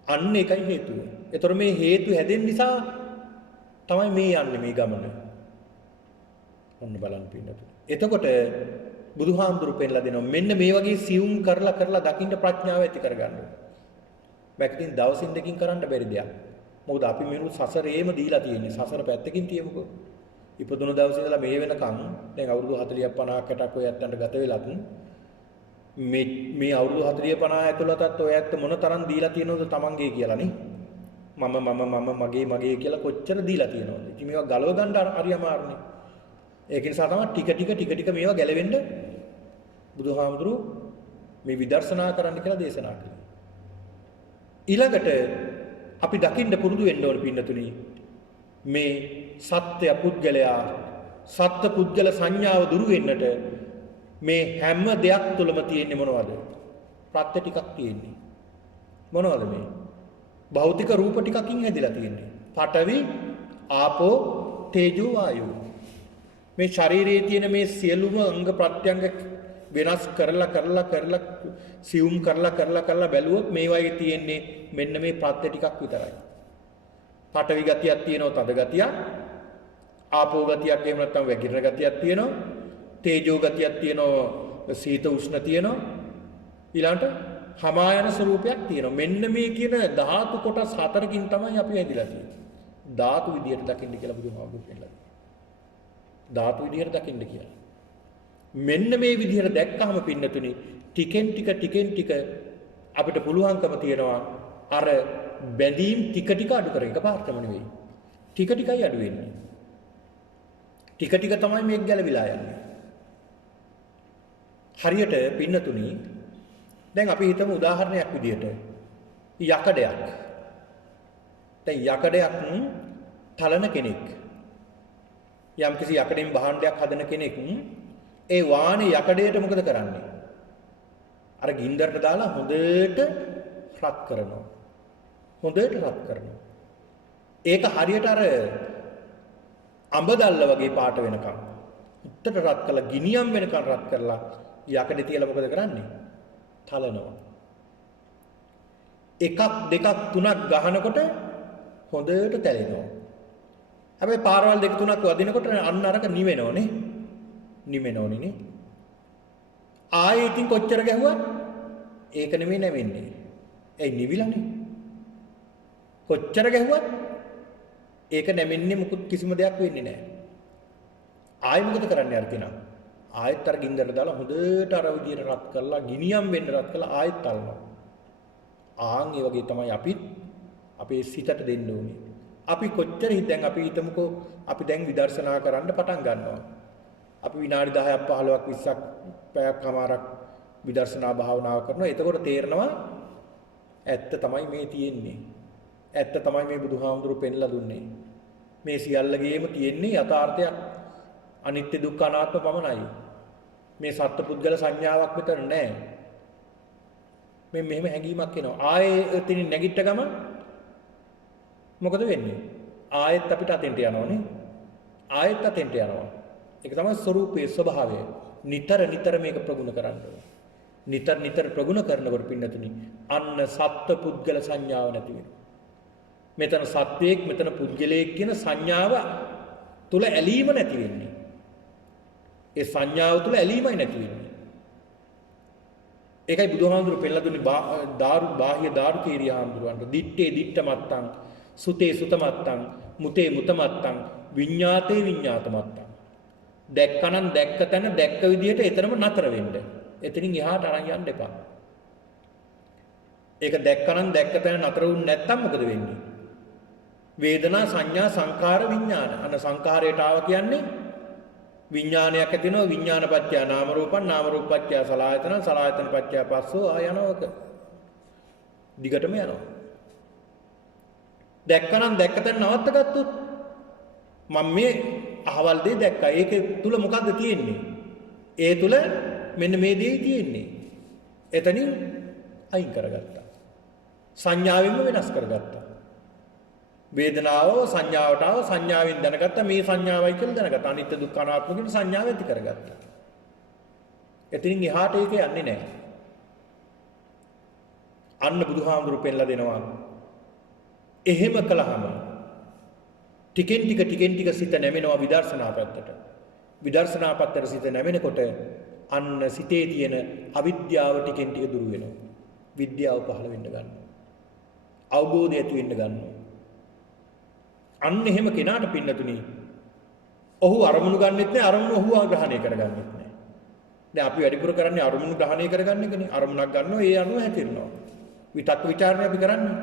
අන්න ඒකයි හේතුව. ඒතර මේ හේතු හැදෙන්න නිසා තමයි මේ යන්නේ මේ ගමන. ඔන්න බලන්න පින්නතුනි. එතකොට බුදුහාමුදුරු පෙන්ලා දෙනවා මෙන්න මේ වගේ සියුම් කරලා දකින්න ප්‍රඥාව ඇති කරගන්න ඕනේ. බැක්ටින් දවසින් දෙකකින් කරන්න බැරි දෙයක්. මොකද අපි මෙනු සසරේම දීලා තියෙන්නේ. සසර පැත්තකින් තියමුකෝ. ඉපදුණු දවසේ ඉඳලා මේ වෙනකන් දැන් අවුරුදු 40ක් 50ක් 60ක් ඔය ඇත්තන්ට ගත වෙලත් මේ අවුරුදු 40 50 ඇතුළතත් ඔය ඇත්ත මොන තරම් දීලා තියෙනවද තමන්ගේ කියලා නේ. මම මගේ කියලා කොච්චර දීලා තියෙනවද? ඉතින් මේවා ගලව ගන්න හරි අමාරුනේ. ඒක නිසා තමයි ටික මේවා ගැලවෙන්න බුදුහාමුදුරු මේ විදර්ශනා කරන්න කියලා දේශනා කළේ. ඊළඟට අපි දකින්න පුරුදු වෙන්න ඕන පින්නතුනි මේ සත්‍ය පුද්ගලයා සත්ත්ව පුද්ගල සංඥාව දුරු වෙන්නට මේ හැම දෙයක් තුළම තියෙන්නේ මොනවද? ප්‍රත්‍ය ටිකක් තියෙන්නේ. මොනවද මේ? භෞතික රූප ටිකකින් හැදිලා තියෙන්නේ. පඨවි, ආපෝ, තේජෝ, වායෝ. මේ ශරීරයේ තියෙන මේ සියලුම අංග ප්‍රත්‍යංග වෙනස් කරලා සියුම් කරලා බැලුවොත් මේවායේ තියෙන්නේ මෙන්න මේ ප්‍රත්‍ය ටිකක් විතරයි. පඨවි ගතියක් තියෙනවා, තද ගතියක්. ආපෝ ගතියක් එහෙම නැත්නම් වැగిරෙන ගතියක් තියෙනවා. තේජෝ ගතියක් තියෙනවා, සීත උෂ්ණ තියෙනවා. ඊළඟට හමායන ස්වરૂපයක් තියෙනවා. මෙන්න මේ කියන ධාතු කොටස් හතරකින් තමයි අපි ඇදිලා තියෙන්නේ. ධාතු විදියට දකින්න කියලා බුදුහාමුදුරුවෝ කියනවා. ධාතු විදියට දකින්න කියලා. මෙන්න මේ විදියට දැක්කහම පින්නතුනි ටිකෙන් ටික අපිට පුළුවන්කම තියෙනවා අර බැඳීම් ටික අඩු කරගෙන එකපාරටම නෙවෙයි. ටික ටිකයි අඩු වෙන්නේ. ටික තමයි මේක ගැලවිලා යන්නේ. හරියට පින්නතුනි දැන් අපි හිතමු උදාහරණයක් විදියට යකඩයක්. දැන් යකඩයක් තලන කෙනෙක් යම්කිසි යකඩෙන් භාණ්ඩයක් හදන කෙනෙක් ඒ වානේ යකඩයට මොකද කරන්නේ? අර ගින්දරට දාලා හොඳට රත් කරනවා. ඒක හරියට අර අඹ දැල්ල වගේ පාට වෙනකම් උත්තර රත් කළා ගිනියම් වෙනකම් රත් කරලා යකඩේ තියලා මොකද කරන්නේ? තලනවා. එකක් දෙකක් තුනක් ගහනකොට හොඳට තැලෙනවා. හැබැයි පාරවල් දෙක තුනක් වදිනකොට අන්න අරක නිවෙනවනේ. නේ. ආයෙ ඉතින් කොච්චර ගැහුවත් ඒක නෙමෙයි නැවෙන්නේ. ඇයි නිවිලානේ? කොච්චර ගැහුවත් ඒක නැමෙන්නේ මුකුත් කිසිම දෙයක් වෙන්නේ නැහැ. ආයෙ මොකද කරන්නේ අර කෙනා? ආයෙත් අර ගින්දරට දාලා හොඳට අර විදියට රත් කරලා ගිනියම් වෙන්න රත් කරලා ආයෙත් තලනවා. ආන් ඒ වගේ තමයි අපිත් අපේ සිතට දෙන්න ඕනේ. අපි කොච්චර දැන් අපි හිතමුකෝ අපි දැන් විදර්ශනා කරන්න පටන් ගන්නවා. අපි විනාඩි 10ක් 15ක් 20ක් පැයක් කමාරක් විදර්ශනා භාවනාව කරනවා. එතකොට තේරෙනවා ඇත්ත තමයි මේ තියෙන්නේ. ඇත්ත තමයි මේ බුදුහාමුදුරු පෙන්ලා දුන්නේ. මේ සියල්ලගේම තියෙන්නේ යථාර්ථයක්. අනිත්‍ය දුක්ඛ අනාත්ම පමණයි. මේ සත්පුද්ගල සංඥාවක් විතර නෑ. මේ මෙහෙම හැඟීමක් එනවා. ආයේ එතනින් නැගිට ගමන් මොකද වෙන්නේ? ආයෙත් අපිට අතෙන්ට යනවනේ. ආයෙත් අතෙන්ට යනවා. ඒක තමයි ස්වરૂපයේ ස්වභාවය. නිතර මේක ප්‍රගුණ කරන්න ඕනේ. නිතර ප්‍රගුණ කරනකොට පින්නතුනි අන්න සත්පුද්ගල සංඥාව නැති වෙනවා. මෙතන සත්වයක් මෙතන පුද්ගලයෙක් කියන සංඥාව තුල ඇලීම නැති වෙන්නේ. ඒ සංඥාව තුල ඇලීමයි නැති වෙන්නේ. ඒකයි බුදුහාමුදුරු පෙන්නලා දුන්නේ බාහ්‍ය දාරුකීරිය හාමුදුරුවන්ට දිත්තේ දිත්ත මත්තං සුතේ සුත මත්තං මුතේ මුත මත්තං විඤ්ඤාතේ විඤ්ඤාත මත්තං. දැක්කනම් දැක්ක තැන දැක්ක විදිහට එතනම නතර වෙන්න. එතනින් එහාට අරන් යන්න එපා. ඒක දැක්කනම් දැක්ක තැන නතර වුනේ නැත්තම් මොකද වෙන්නේ? වේදනා සංඥා සංකාර විඥාන. අන්න සංකාරයට ආව කියන්නේ විඥානයක් ඇති වෙනවා. විඥානපත්‍ය නාම රූපං නාම රූපපත්‍ය සලආයතන සලආයතනපත්‍ය පස්සෝ ආයනෝක. දිගටම යනවා. දැක්කනම් දැක්ක තැන නවත්ත ගත්තොත් මම මේ අහවල් දේ දැක්කා. ඒක තුල මොකද්ද තියෙන්නේ? ඒ තුල මෙන්න මේ දේ තියෙන්නේ. එතනින් අයින් කරගත්තා. සංඥාවෙන්ම වෙනස් කරගත්තා. වේදනාව සංඥාවට ආව සංඥාවෙන් දැනගත්තා මේ සංඥාවයි කියලා දැනගත්තා. අනිත්‍ය දුක්ඛ අනාත්ම කියන සංඥාව ඇති කරගත්තා. එතනින් එහාට ඒක යන්නේ නැහැ. අන්න බුදුහාමුදුරු පෙන්ලා දෙනවා. එහෙම කළාම ටිකෙන් ටික සිත නැමෙනවා විදර්ශනා පැත්තට. විදර්ශනා පැත්තට සිත නැමෙනකොට අන්න සිතේ තියෙන අවිද්‍යාව ටිකෙන් ටික දුරු වෙනවා. විද්‍යාව පහළ වෙන්න ගන්නවා. අවබෝධය ඇති වෙන්න ගන්නවා. අන්න එහෙම කෙනාට පින්නතුනි ඔහු අරමුණු ගන්නෙත් නැහැ අරමුණු ඔහු ආග්‍රහණය කරගන්නෙත් නැහැ. දැන් අපි වැඩිපුර කරන්නේ අරමුණු ග්‍රහණය කරගන්න එකනේ. අරමුණක් ගන්නවා ඒ අනුව හැතිරෙනවා. විතක්ක ਵਿਚාරණය අපි කරන්නේ.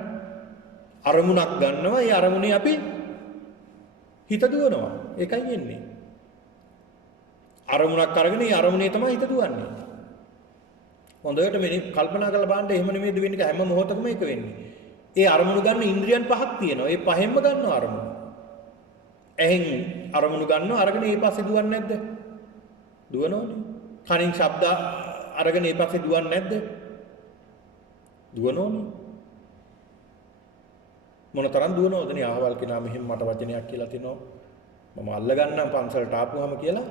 අරමුණක් ගන්නවා ඒ අරමුණේ අපි හිත දුවනවා. ඒකයි වෙන්නේ. අරමුණක් අරගෙන ඒ අරමුණේ තමයි හිත දුවන්නේ. හොඳට මේ කල්පනා කරලා බලන්න එහෙම නෙමෙයිද වෙන්නේ හැම මොහොතකම ඒක වෙන්නේ. ඒ අරමුණු ගන්න ඉන්ද්‍රියන් පහක් තියෙනවා. ඒ පහෙන්ම ගන්නවා අරමුණු. එහෙන් අරමුණු ගන්නවා අරගෙන ඒ පස්සේ දුවන්නේ නැද්ද? දුවනෝනේ. කනින් ශබ්ද අරගෙන ඒ පස්සේ දුවන්නේ නැද්ද? දුවනෝනේ. මොනතරම් දුවනවද නේ අහවල් කෙනා මෙහෙම මට වචනයක් කියලා තිනෝ මම අල්ල ගන්නම් පන්සලට ආපුවාම කියලා.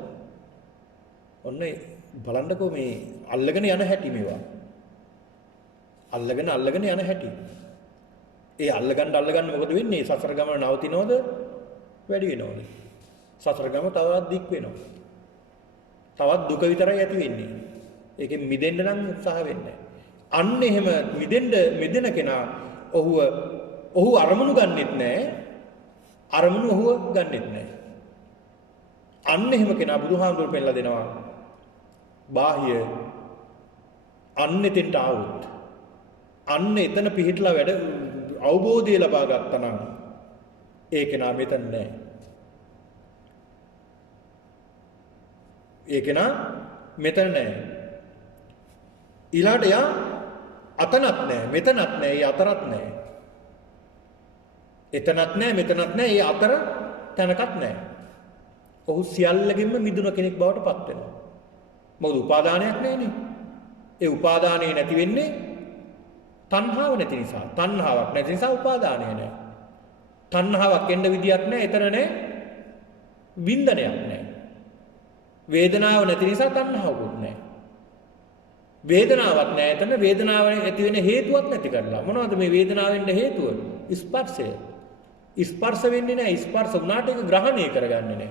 ඔන්න බලන්නකෝ මේ අල්ලගෙන යන හැටි මේවා. අල්ලගෙන යන හැටි. ඒ අල්ලගන්න මොකද වෙන්නේ? සසර ගමන නවතිනවද? වැඩි වෙනවද? සසර ගමන තවත් දික් වෙනවා. තවත් දුක විතරයි ඇති වෙන්නේ. ඒකෙන් මිදෙන්න නම් උත්සාහ වෙන්න. අන්න එහෙම මිදෙන කෙනා ඔහු අරමුණු ගන්නෙත් නැහැ. අරමුණු ඔහුව ගන්නෙත් නැහැ. අන්න එහෙම කෙනා බුදුහාමුදුරුවෝ පෙන්නලා දෙනවා. බාහ්‍ය අන්න එතෙන්ට ආවොත් අන්න එතන පිහිටලා වැඩ අවබෝධය ලබා ගත්තා නම් ඒ කෙනා මෙතන නැහැ. ඒ කෙනා මෙතන නැහැ. ඊළාට යා අතනත් නැහැ, මෙතනත් නැහැ, ඒ අතරත් නැහැ. එතනත් නැහැ, මෙතනත් නැහැ, ඒ අතර තැනකත් නැහැ. ඔහු සියල්ලකින්ම මිදුණ කෙනෙක් බවට පත් වෙනවා. මොකද උපාදානයක් නැහැනේ. ඒ උපාදානය නැති වෙන්නේ තණ්හාව නැති නිසා. තණ්හාවක් නැති නිසා උපාදානය නැහැ. තණ්හාවක් එන්න විදියක් නැහැ. එතන නැහැ. වින්දනයක් නැහැ. වේදනාව නැති නිසා තණ්හාවකුත් නැහැ. වේදනාවක් නැහැ. එතන වේදනාව ඇති වෙන හේතුවක් නැති කරලා. මොනවද මේ වේදනාවෙන්න හේතුව? ස්පර්ශය. ස්පර්ශ වෙන්නේ නැහැ. ස්පර්ශ වුණාට ඒක ග්‍රහණය කරගන්නේ නැහැ.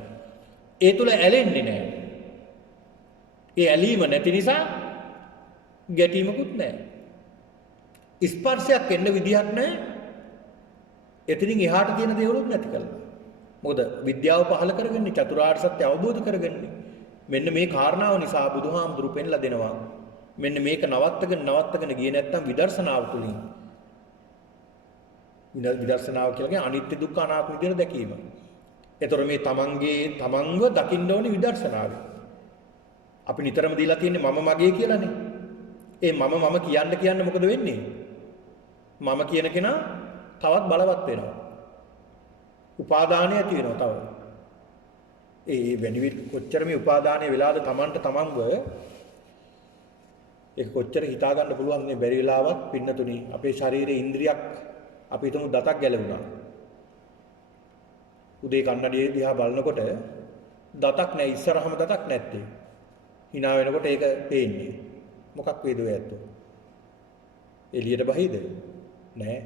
ඒ තුල ඇලෙන්නේ නැහැ. ඒ ඇලීම නැති නිසා ගැටීමකුත් නැහැ. ස්පර්ශයක් එන්න විදිහක් නැහැ. එතනින් එහාට තියෙන දේවලුත් නැති කරලා. මොකද විද්‍යාව පහල කරගන්නේ චතුරාර්ය සත්‍ය අවබෝධ කරගන්නේ. මෙන්න මේ කාරණාව නිසා බුදුහාමුදුරු පෙන්ලා දෙනවා. මෙන්න මේක නවත්තගෙන ගියේ නැත්තම් විදර්ශනාව තුලින්. විදර්ශනාව කියලා කියන්නේ අනිත්‍ය දුක්ඛ අනාත්ම විදිහට දැකීම. ඒතර මේ තමන්ව දකින්න ඕනේ විදර්ශනාවේ. අපි නිතරම දීලා තියෙන්නේ මම මගේ කියලානේ. ඒ මම කියන්න මොකද වෙන්නේ? මම කියන කෙනා තවත් බලවත් වෙනවා. උපාදානය ඇති වෙනවා තව. ඒ වෙනිවිත් කොච්චර මේ උපාදානය වෙලාද තමන්ව ඒක කොච්චර හිතා ගන්න පුළුවන් මේ බැරි වෙලාවක් පින්නතුණි අපේ ශරීරයේ ඉන්ද්‍රියක් අපි හිතමු දතක් ගැලවුණා. උදේ කන්නඩියේ දිහා බලනකොට දතක් නැහැ ඉස්සරහම දතක් නැත්තේ. hina වෙනකොට ඒක පේන්නේ. මොකක් වේද ඔය ඇත්තෝ? එළියට බහිද? නෑ.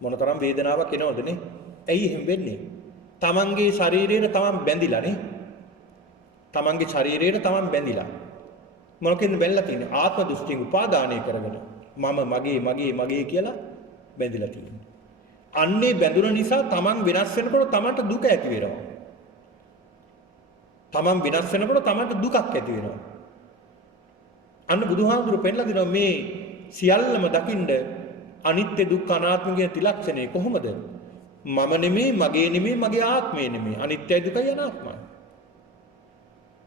මොනතරම් වේදනාවක් එනවද නේ? ඇයි එහෙම වෙන්නේ? තමන්ගේ ශරීරයට තමන් බැඳිලා නේ. තමන්ගේ ශරීරයට තමන් බැඳිලා. මොනකින්ද බැඳලා තියෙන්නේ? ආත්ම දෘෂ්ටියෙන් උපාදානය කරගෙන මගේ කියලා බැඳිලා තියෙන්නේ. අන්නේ බැඳුන නිසා තමන් වෙනස් වෙනකොට තමන්ට දුක ඇති වෙනවා. තමන් වෙනස් වෙනකොට තමන්ට දුකක් ඇති වෙනවා. අන්න බුදුහාමුදුරු පෙන්ලා දෙනවා මේ සියල්ලම දකින්න අනිත්‍ය දුක්ඛ අනාත්ම කියන ත්‍රිලක්ෂණය කොහොමද? මම නෙමෙයි, මගේ නෙමෙයි, මගේ ආත්මය නෙමෙයි. අනිත්‍යයි දුකයි අනාත්මයි.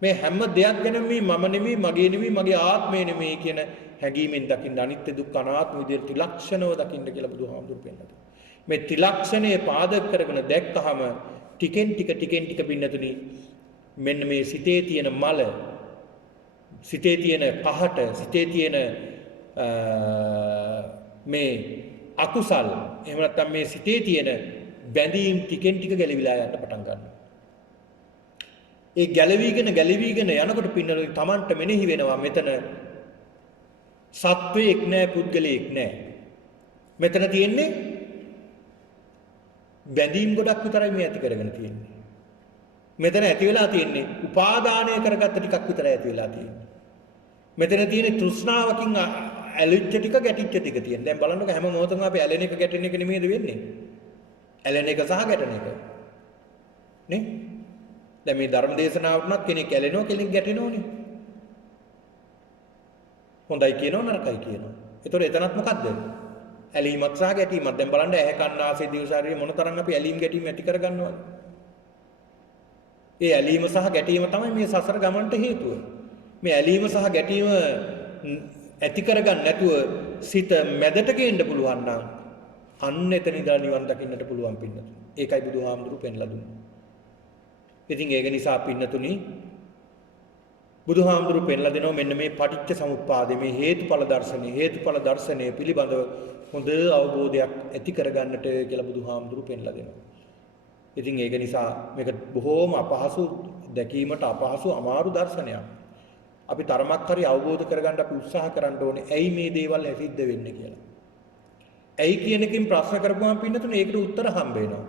මේ හැම දෙයක් ගැන මේ මම නෙමෙයි, මගේ නෙමෙයි, මගේ ආත්මය නෙමෙයි කියන හැඟීමෙන් දකින්න අනිත්‍ය දුක්ඛ අනාත්ම විදිහට ත්‍රිලක්ෂණව දකින්න කියලා බුදුහාමුදුරු පෙන්ලා දෙනවා. මේ ත්‍රිලක්ෂණයේ පාදක කරගෙන දැක්කහම ටිකෙන් ටික පින්නතුනි මෙන්න මේ සිතේ තියෙන මල, සිතේ තියෙන පහට, සිතේ තියෙන මේ අකුසල් එහෙම නැත්නම් මේ සිතේ තියෙන බැඳීම් ටිකෙන් ටික ගැලවිලා යන්න පටන් ගන්නවා. ඒ ගැලවිගෙන යනකොට පින්නතුනි Tamanට මෙනෙහි වෙනවා මෙතන සත්වයක් නැහැ, පුද්ගලයෙක් නැහැ. මෙතන තියෙන්නේ බැඳීම් ගොඩක් විතරයි මේ ඇති කරගෙන තියෙන්නේ. මෙතන ඇති වෙලා තියෙන්නේ උපාදානය කරගත්ත ටිකක් විතරයි ඇති වෙලා තියෙන්නේ. මෙතන තියෙන්නේ තෘෂ්ණාවකින් ඇලිච්ච ටික ගැටිච්ච ටික තියෙන. දැන් බලන්නකො හැම මොහොතකම අපි ඇලෙන එක ගැටෙන එක නෙමෙයිද වෙන්නේ? ඇලෙන එක සහ ගැටෙන එක. නේ? දැන් මේ ධර්ම දේශනාවටත් කෙනෙක් ඇලෙනවා කෙනෙක් ගැටෙනවනේ. හොඳයි කියනවා නරකයි කියනවා. ඒතකොට එතනත් මොකද්ද? ඇලීමක් සහ ගැටීමක්. දැන් බලන්න ඇහැ කන් නාසය දිව ශරීරය මොන තරම් අපි ඇලීම් ගැටීම් ඇති කරගන්නවද? ඒ ඇලීම සහ ගැටීම තමයි මේ සසර ගමනට හේතුව. මේ ඇලීම සහ ගැටීම ඇති කරගන්න නැතුව සිත මැදට ගේන්න පුළුවන් නම් අන්න එතන ඉඳලා නිවන් දකින්නට පුළුවන් පින්නතුනි. ඒකයි බුදුහාමුදුරු පෙන්ලා දුන්නේ. ඉතින් ඒක නිසා පින්නතුනි බුදුහාමුදුරු පෙන්ලා දෙනවා මෙන්න මේ පටිච්ච සමුප්පාදේ මේ හේතුඵල දර්ශනය පිළිබඳව හොඳ අවබෝධයක් ඇති කරගන්නට කියලා බුදුහාමුදුරු පෙන්ලා දෙනවා. ඉතින් ඒක නිසා මේක බොහෝම අපහසු දැකීමට අපහසු අමාරු දර්ශනයක්. අපි තරමක් හරි අවබෝධ කරගන්න අපි උත්සාහ කරන්න ඕනේ. ඇයි මේ දේවල් ඇසිද්ධ වෙන්නේ කියලා. ඇයි කියන එකකින් ප්‍රශ්න කරපුවාම පින්නතුනේ ඒකට උත්තර හම්බ වෙනවා.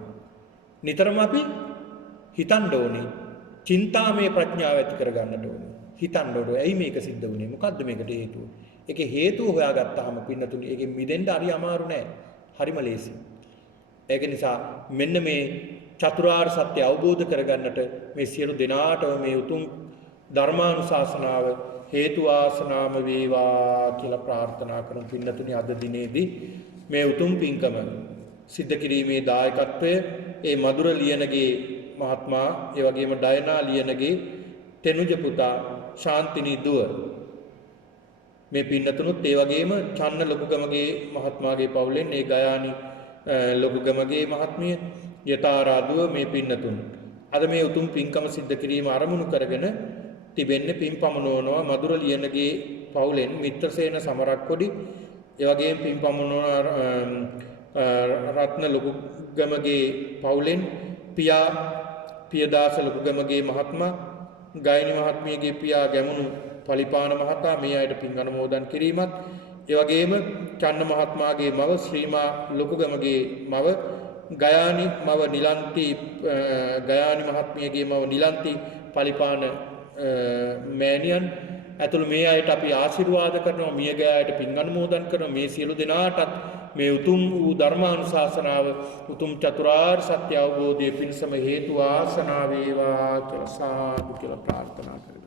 නිතරම අපි හිතන්න ඕනේ. චින්තාමය ප්‍රඥාව ඇති කරගන්නට ඕනේ. හිතන්න ඕනේ. ඇයි මේක සිද්ධ වුනේ? මොකද්ද මේකට හේතුව? ඒකේ හේතුව හොයාගත්තාම පින්නතුනේ ඒකෙන් මිදෙන්න හරි අමාරු නෑ. හරිම ලේසි. ඒක නිසා මෙන්න මේ චතුරාර්ය සත්‍ය අවබෝධ කරගන්නට මේ සියලු දෙනාටම මේ උතුම් ධර්මානුශාසනාව හේතු ආසනාම වේවා කියලා ප්‍රාර්ථනා කරමු. පින්නතුනි අද දිනේදී මේ උතුම් පින්කම සිද්ධ කිරීමේ දායකත්වය ඒ මధుර ලියනගේ මහත්මයා ඒ වගේම ඩයනා ලියනගේ තෙනුජ පුතා ශාන්තිනී දුව මේ පින්නතුනුත් ඒ වගේම චන්න ලොකුගමගේ මහත්මයාගේ පවුලෙන් ඒ ගයානි ලොකුගමගේ මහත්මිය යතාරාදුව මේ පින්නතුන් අද මේ උතුම් පින්කම සිද්ධ කිරීම ආරමුණු කරගෙන තිබෙන්නේ පින් පමුණවනවා මధుර ලියනගේ පවුලෙන් මිත්‍රසේන සමරක්කොඩි ඒ වගේම පින් පමුණවන රත්න ලොකුගමගේ පවුලෙන් පියදාස ලොකුගමගේ මහත්මයා ගායනි මහත්මියගේ පියා ගැමුණු පලිපාන මහතා මේ අයට පින් අනුමෝදන් කිරීමත් ඒ වගේම චන්න මහත්මයාගේ මව ශ්‍රීමා ලොකුගමගේ මව ගයානි මව නිලන්ති ගයානි මහත්මියගේ මව නිලන්ති පලිපාන මෑණියන් ඇතුළු මේ අයට අපි ආශිර්වාද කරනවා මියගිය අයට පින් අනුමෝදන් කරනවා මේ සියලු දෙනාටත් මේ උතුම් වූ ධර්මානුශාසනාව උතුම් චතුරාර්ය සත්‍ය අවබෝධයේ පිණසම හේතු ආසනාව වේවා කියලා සාදු කියලා ප්‍රාර්ථනා කරමු.